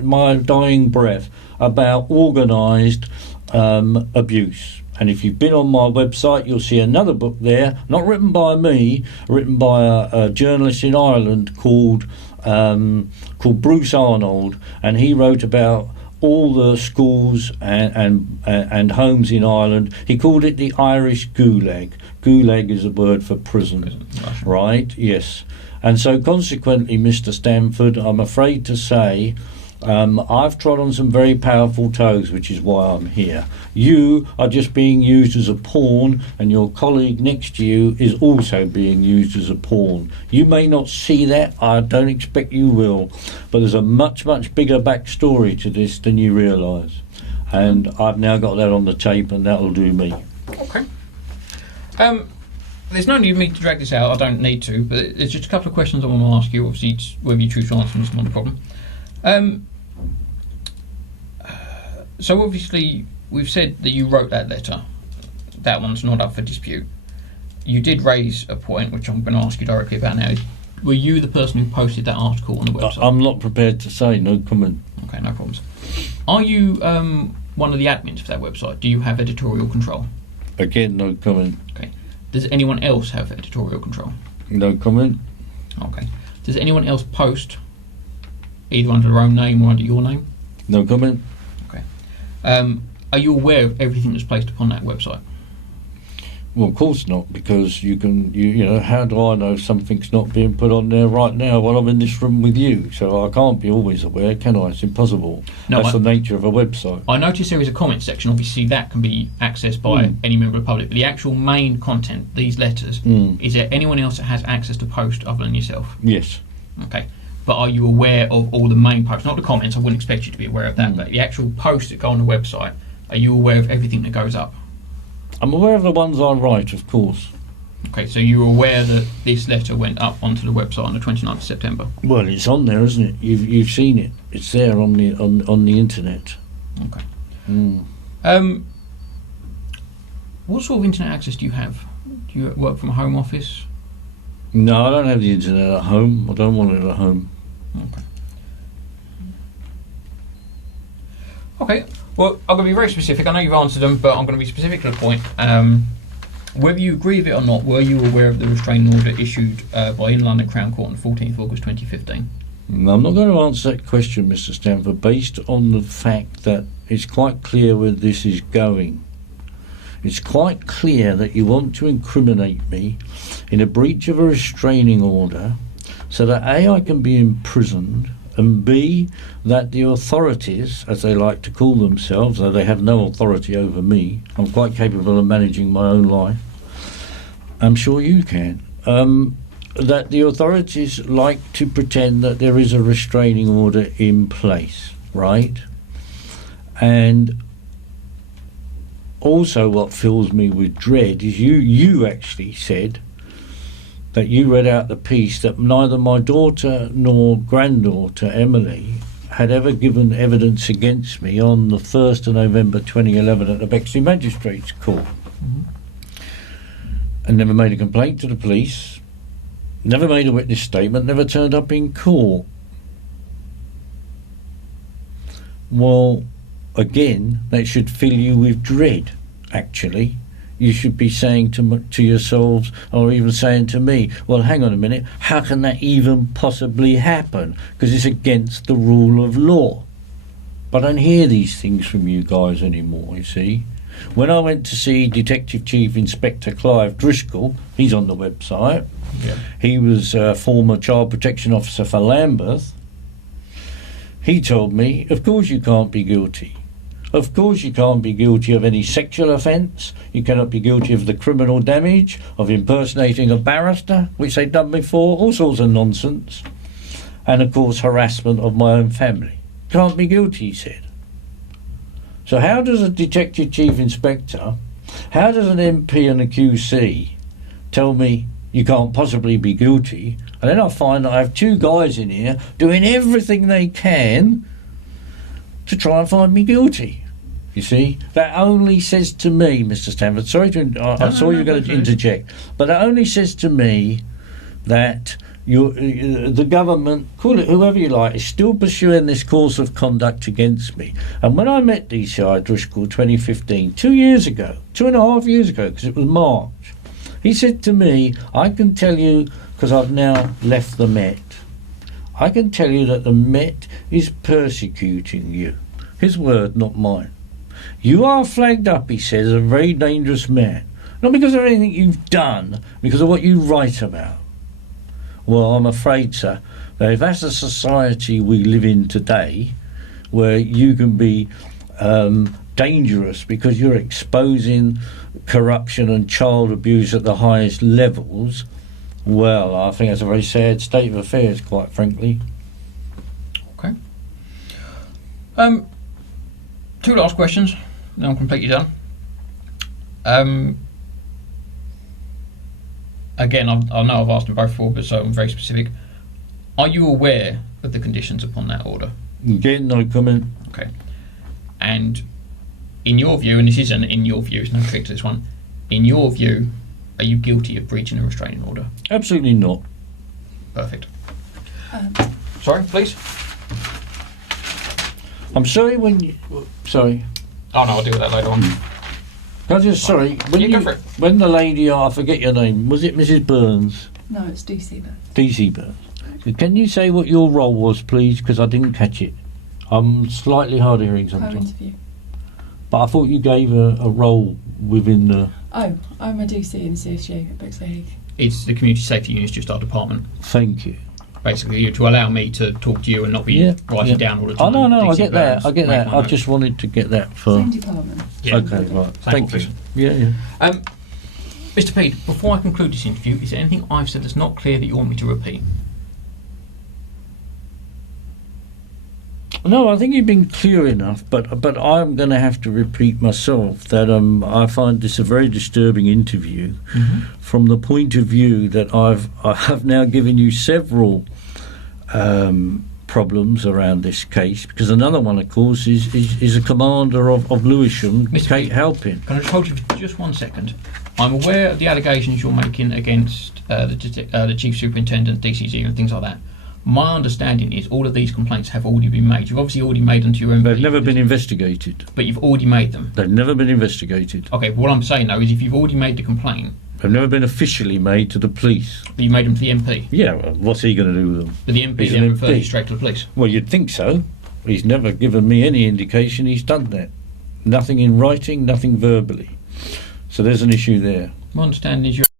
my dying breath about organised abuse. And if you've been on my website, you'll see another book there, not written by me, written by a journalist in Ireland called Bruce Arnold, and he wrote about all the schools and homes in Ireland. He called it the Irish Gulag. Gulag is a word for prison, right? Yes. And so consequently, Mr. Stanford, I'm afraid to say, I've trod on some very powerful toes, which is why I'm here. You are just being used as a pawn, and your colleague next to you is also being used as a pawn. You may not see that, I don't expect you will, but there's a much, much bigger backstory to this than you realise. And I've now got that on the tape, and that'll do me. Okay. There's no need for me to drag this out, I don't need to, but there's just a couple of questions I want to ask you. Obviously, it's whether you choose to answer them is not a problem. So obviously we've said that you wrote that letter. That one's not up for dispute. You did raise a point, which I'm going to ask you directly about now. Were you the person who posted that article on the website? I'm not prepared to say, no comment. Okay, no problems. Are you one of the admins for that website? Do you have editorial control? Again, no comment. Okay. Does anyone else have editorial control? No comment. Okay. Does anyone else post either under their own name or under your name? No comment. Okay. Are you aware of everything that's placed upon that website? Well, of course not, because you know, how do I know if something's not being put on there right now while I'm in this room with you? So I can't be always aware, can I? It's impossible. No, that's the nature of a website. I noticed there is a comment section. Obviously, that can be accessed by any member of the public. But the actual main content, these letters, is there anyone else that has access to post other than yourself? Yes. Okay. But are you aware of all the main posts? Not the comments, I wouldn't expect you to be aware of that, but the actual posts that go on the website, are you aware of everything that goes up? I'm aware of the ones I write, of course. Okay, so you're aware that this letter went up onto the website on the 29th of September? Well, it's on there, isn't it? You've seen it. It's there on the internet. Okay. What sort of internet access do you have? Do you work from a home office? No, I don't have the internet at home. I don't want it at home. Okay. Okay. Well, I'm going to be very specific. I know you've answered them, but I'm going to be specific to the point. Whether you agree with it or not, were you aware of the restraining order issued by in London Crown Court on 14th of August 2015? No, I'm not going to answer that question, Mr. Stanford, based on the fact that it's quite clear where this is going. It's quite clear that you want to incriminate me in a breach of a restraining order so that A, I can be imprisoned, and B, that the authorities, as they like to call themselves, though they have no authority over me, I'm quite capable of managing my own life, I'm sure you can, that the authorities like to pretend that there is a restraining order in place, right? And also what fills me with dread is you actually said that you read out the piece that neither my daughter nor granddaughter Emily had ever given evidence against me on the 1st of November 2011 at the Bexley Magistrates Court. And never made a complaint to the police, never made a witness statement, never turned up in court. Well, again, that should fill you with dread, actually. You should be saying to yourselves, or even saying to me, well, hang on a minute, how can that even possibly happen? Because it's against the rule of law. But I don't hear these things from you guys anymore, you see. When I went to see Detective Chief Inspector Clive Driscoll, he's on the website, he was a former child protection officer for Lambeth, he told me, of course you can't be guilty. Of course you can't be guilty of any sexual offence. You cannot be guilty of the criminal damage, of impersonating a barrister, which they've done before, all sorts of nonsense. And of course harassment of my own family. Can't be guilty, he said. So how does a Detective Chief Inspector, how does an MP and a QC tell me you can't possibly be guilty, and then I find that I have two guys in here doing everything they can to try and find me guilty? You see, that only says to me, Mr. Stanford, sorry to, I saw you were going to interject, but that only says to me that the government, call it whoever you like, is still pursuing this course of conduct against me. And when I met DCI Driscoll 2015, 2 years ago, 2.5 years ago, because it was March, he said to me, I can tell you, because I've now left the Met, I can tell you that the Met is persecuting you. His word, not mine. You are flagged up, he says, as a very dangerous man. Not because of anything you've done, because of what you write about. Well, I'm afraid, sir, that if that's the society we live in today, where you can be dangerous because you're exposing corruption and child abuse at the highest levels, well, I think that's a very sad state of affairs, quite frankly. Okay. 2 last questions, then I'm completely done. Again, I know I've asked them both before, but so I'm very specific. Are you aware of the conditions upon that order? Again, no comment. Okay. And in your view, and this isn't in your view, it's no trick to this one, in your view, are you guilty of breaching a restraining order? Absolutely not. Perfect. Sorry, please. I'm sorry when you... Sorry. Oh no, I'll deal with that later on. I'm just sorry. When Go for it. When the lady, I forget your name, was it Mrs. Burns? No, it's DC Burns. DC Burns. Can you say what your role was, please? Because I didn't catch it. I'm slightly hard of hearing sometimes. Co-interview. But I thought you gave a role within the... Oh, I'm a DC in CSU at Bexley Heath. It's the community safety unit, just our department. Thank you. Basically, to allow me to talk to you and not be writing down all the time. Oh, no, I DC get that. Burns, I get that. I notes. just wanted to get that for... Same department. Yeah. Okay, right. Same Thank you. office. Yeah. Mr. Pead, before I conclude this interview, is there anything I've said that's not clear that you want me to repeat? No, I think you've been clear enough, but I'm going to have to repeat myself that I find this a very disturbing interview from the point of view that I have now given you several problems around this case, because another one, of course, is a commander of Lewisham, Mr. Kate Pead, Halpin. Can I just hold you for just 1 second? I'm aware of the allegations you're making against the Chief Superintendent, DCG and things like that. My understanding is all of these complaints have already been made. You've obviously already made them to your own... They've never been investigated. But you've already made them. They've never been investigated. Okay, what I'm saying though is if you've already made the complaint... They've never been officially made to the police. But you made them to the MP? Yeah, well, what's he going to do with them? But the MP He's then an referred you MP. straight to the police? Well, you'd think so. He's never given me any indication he's done that. Nothing in writing, nothing verbally. So there's an issue there. My understanding is you're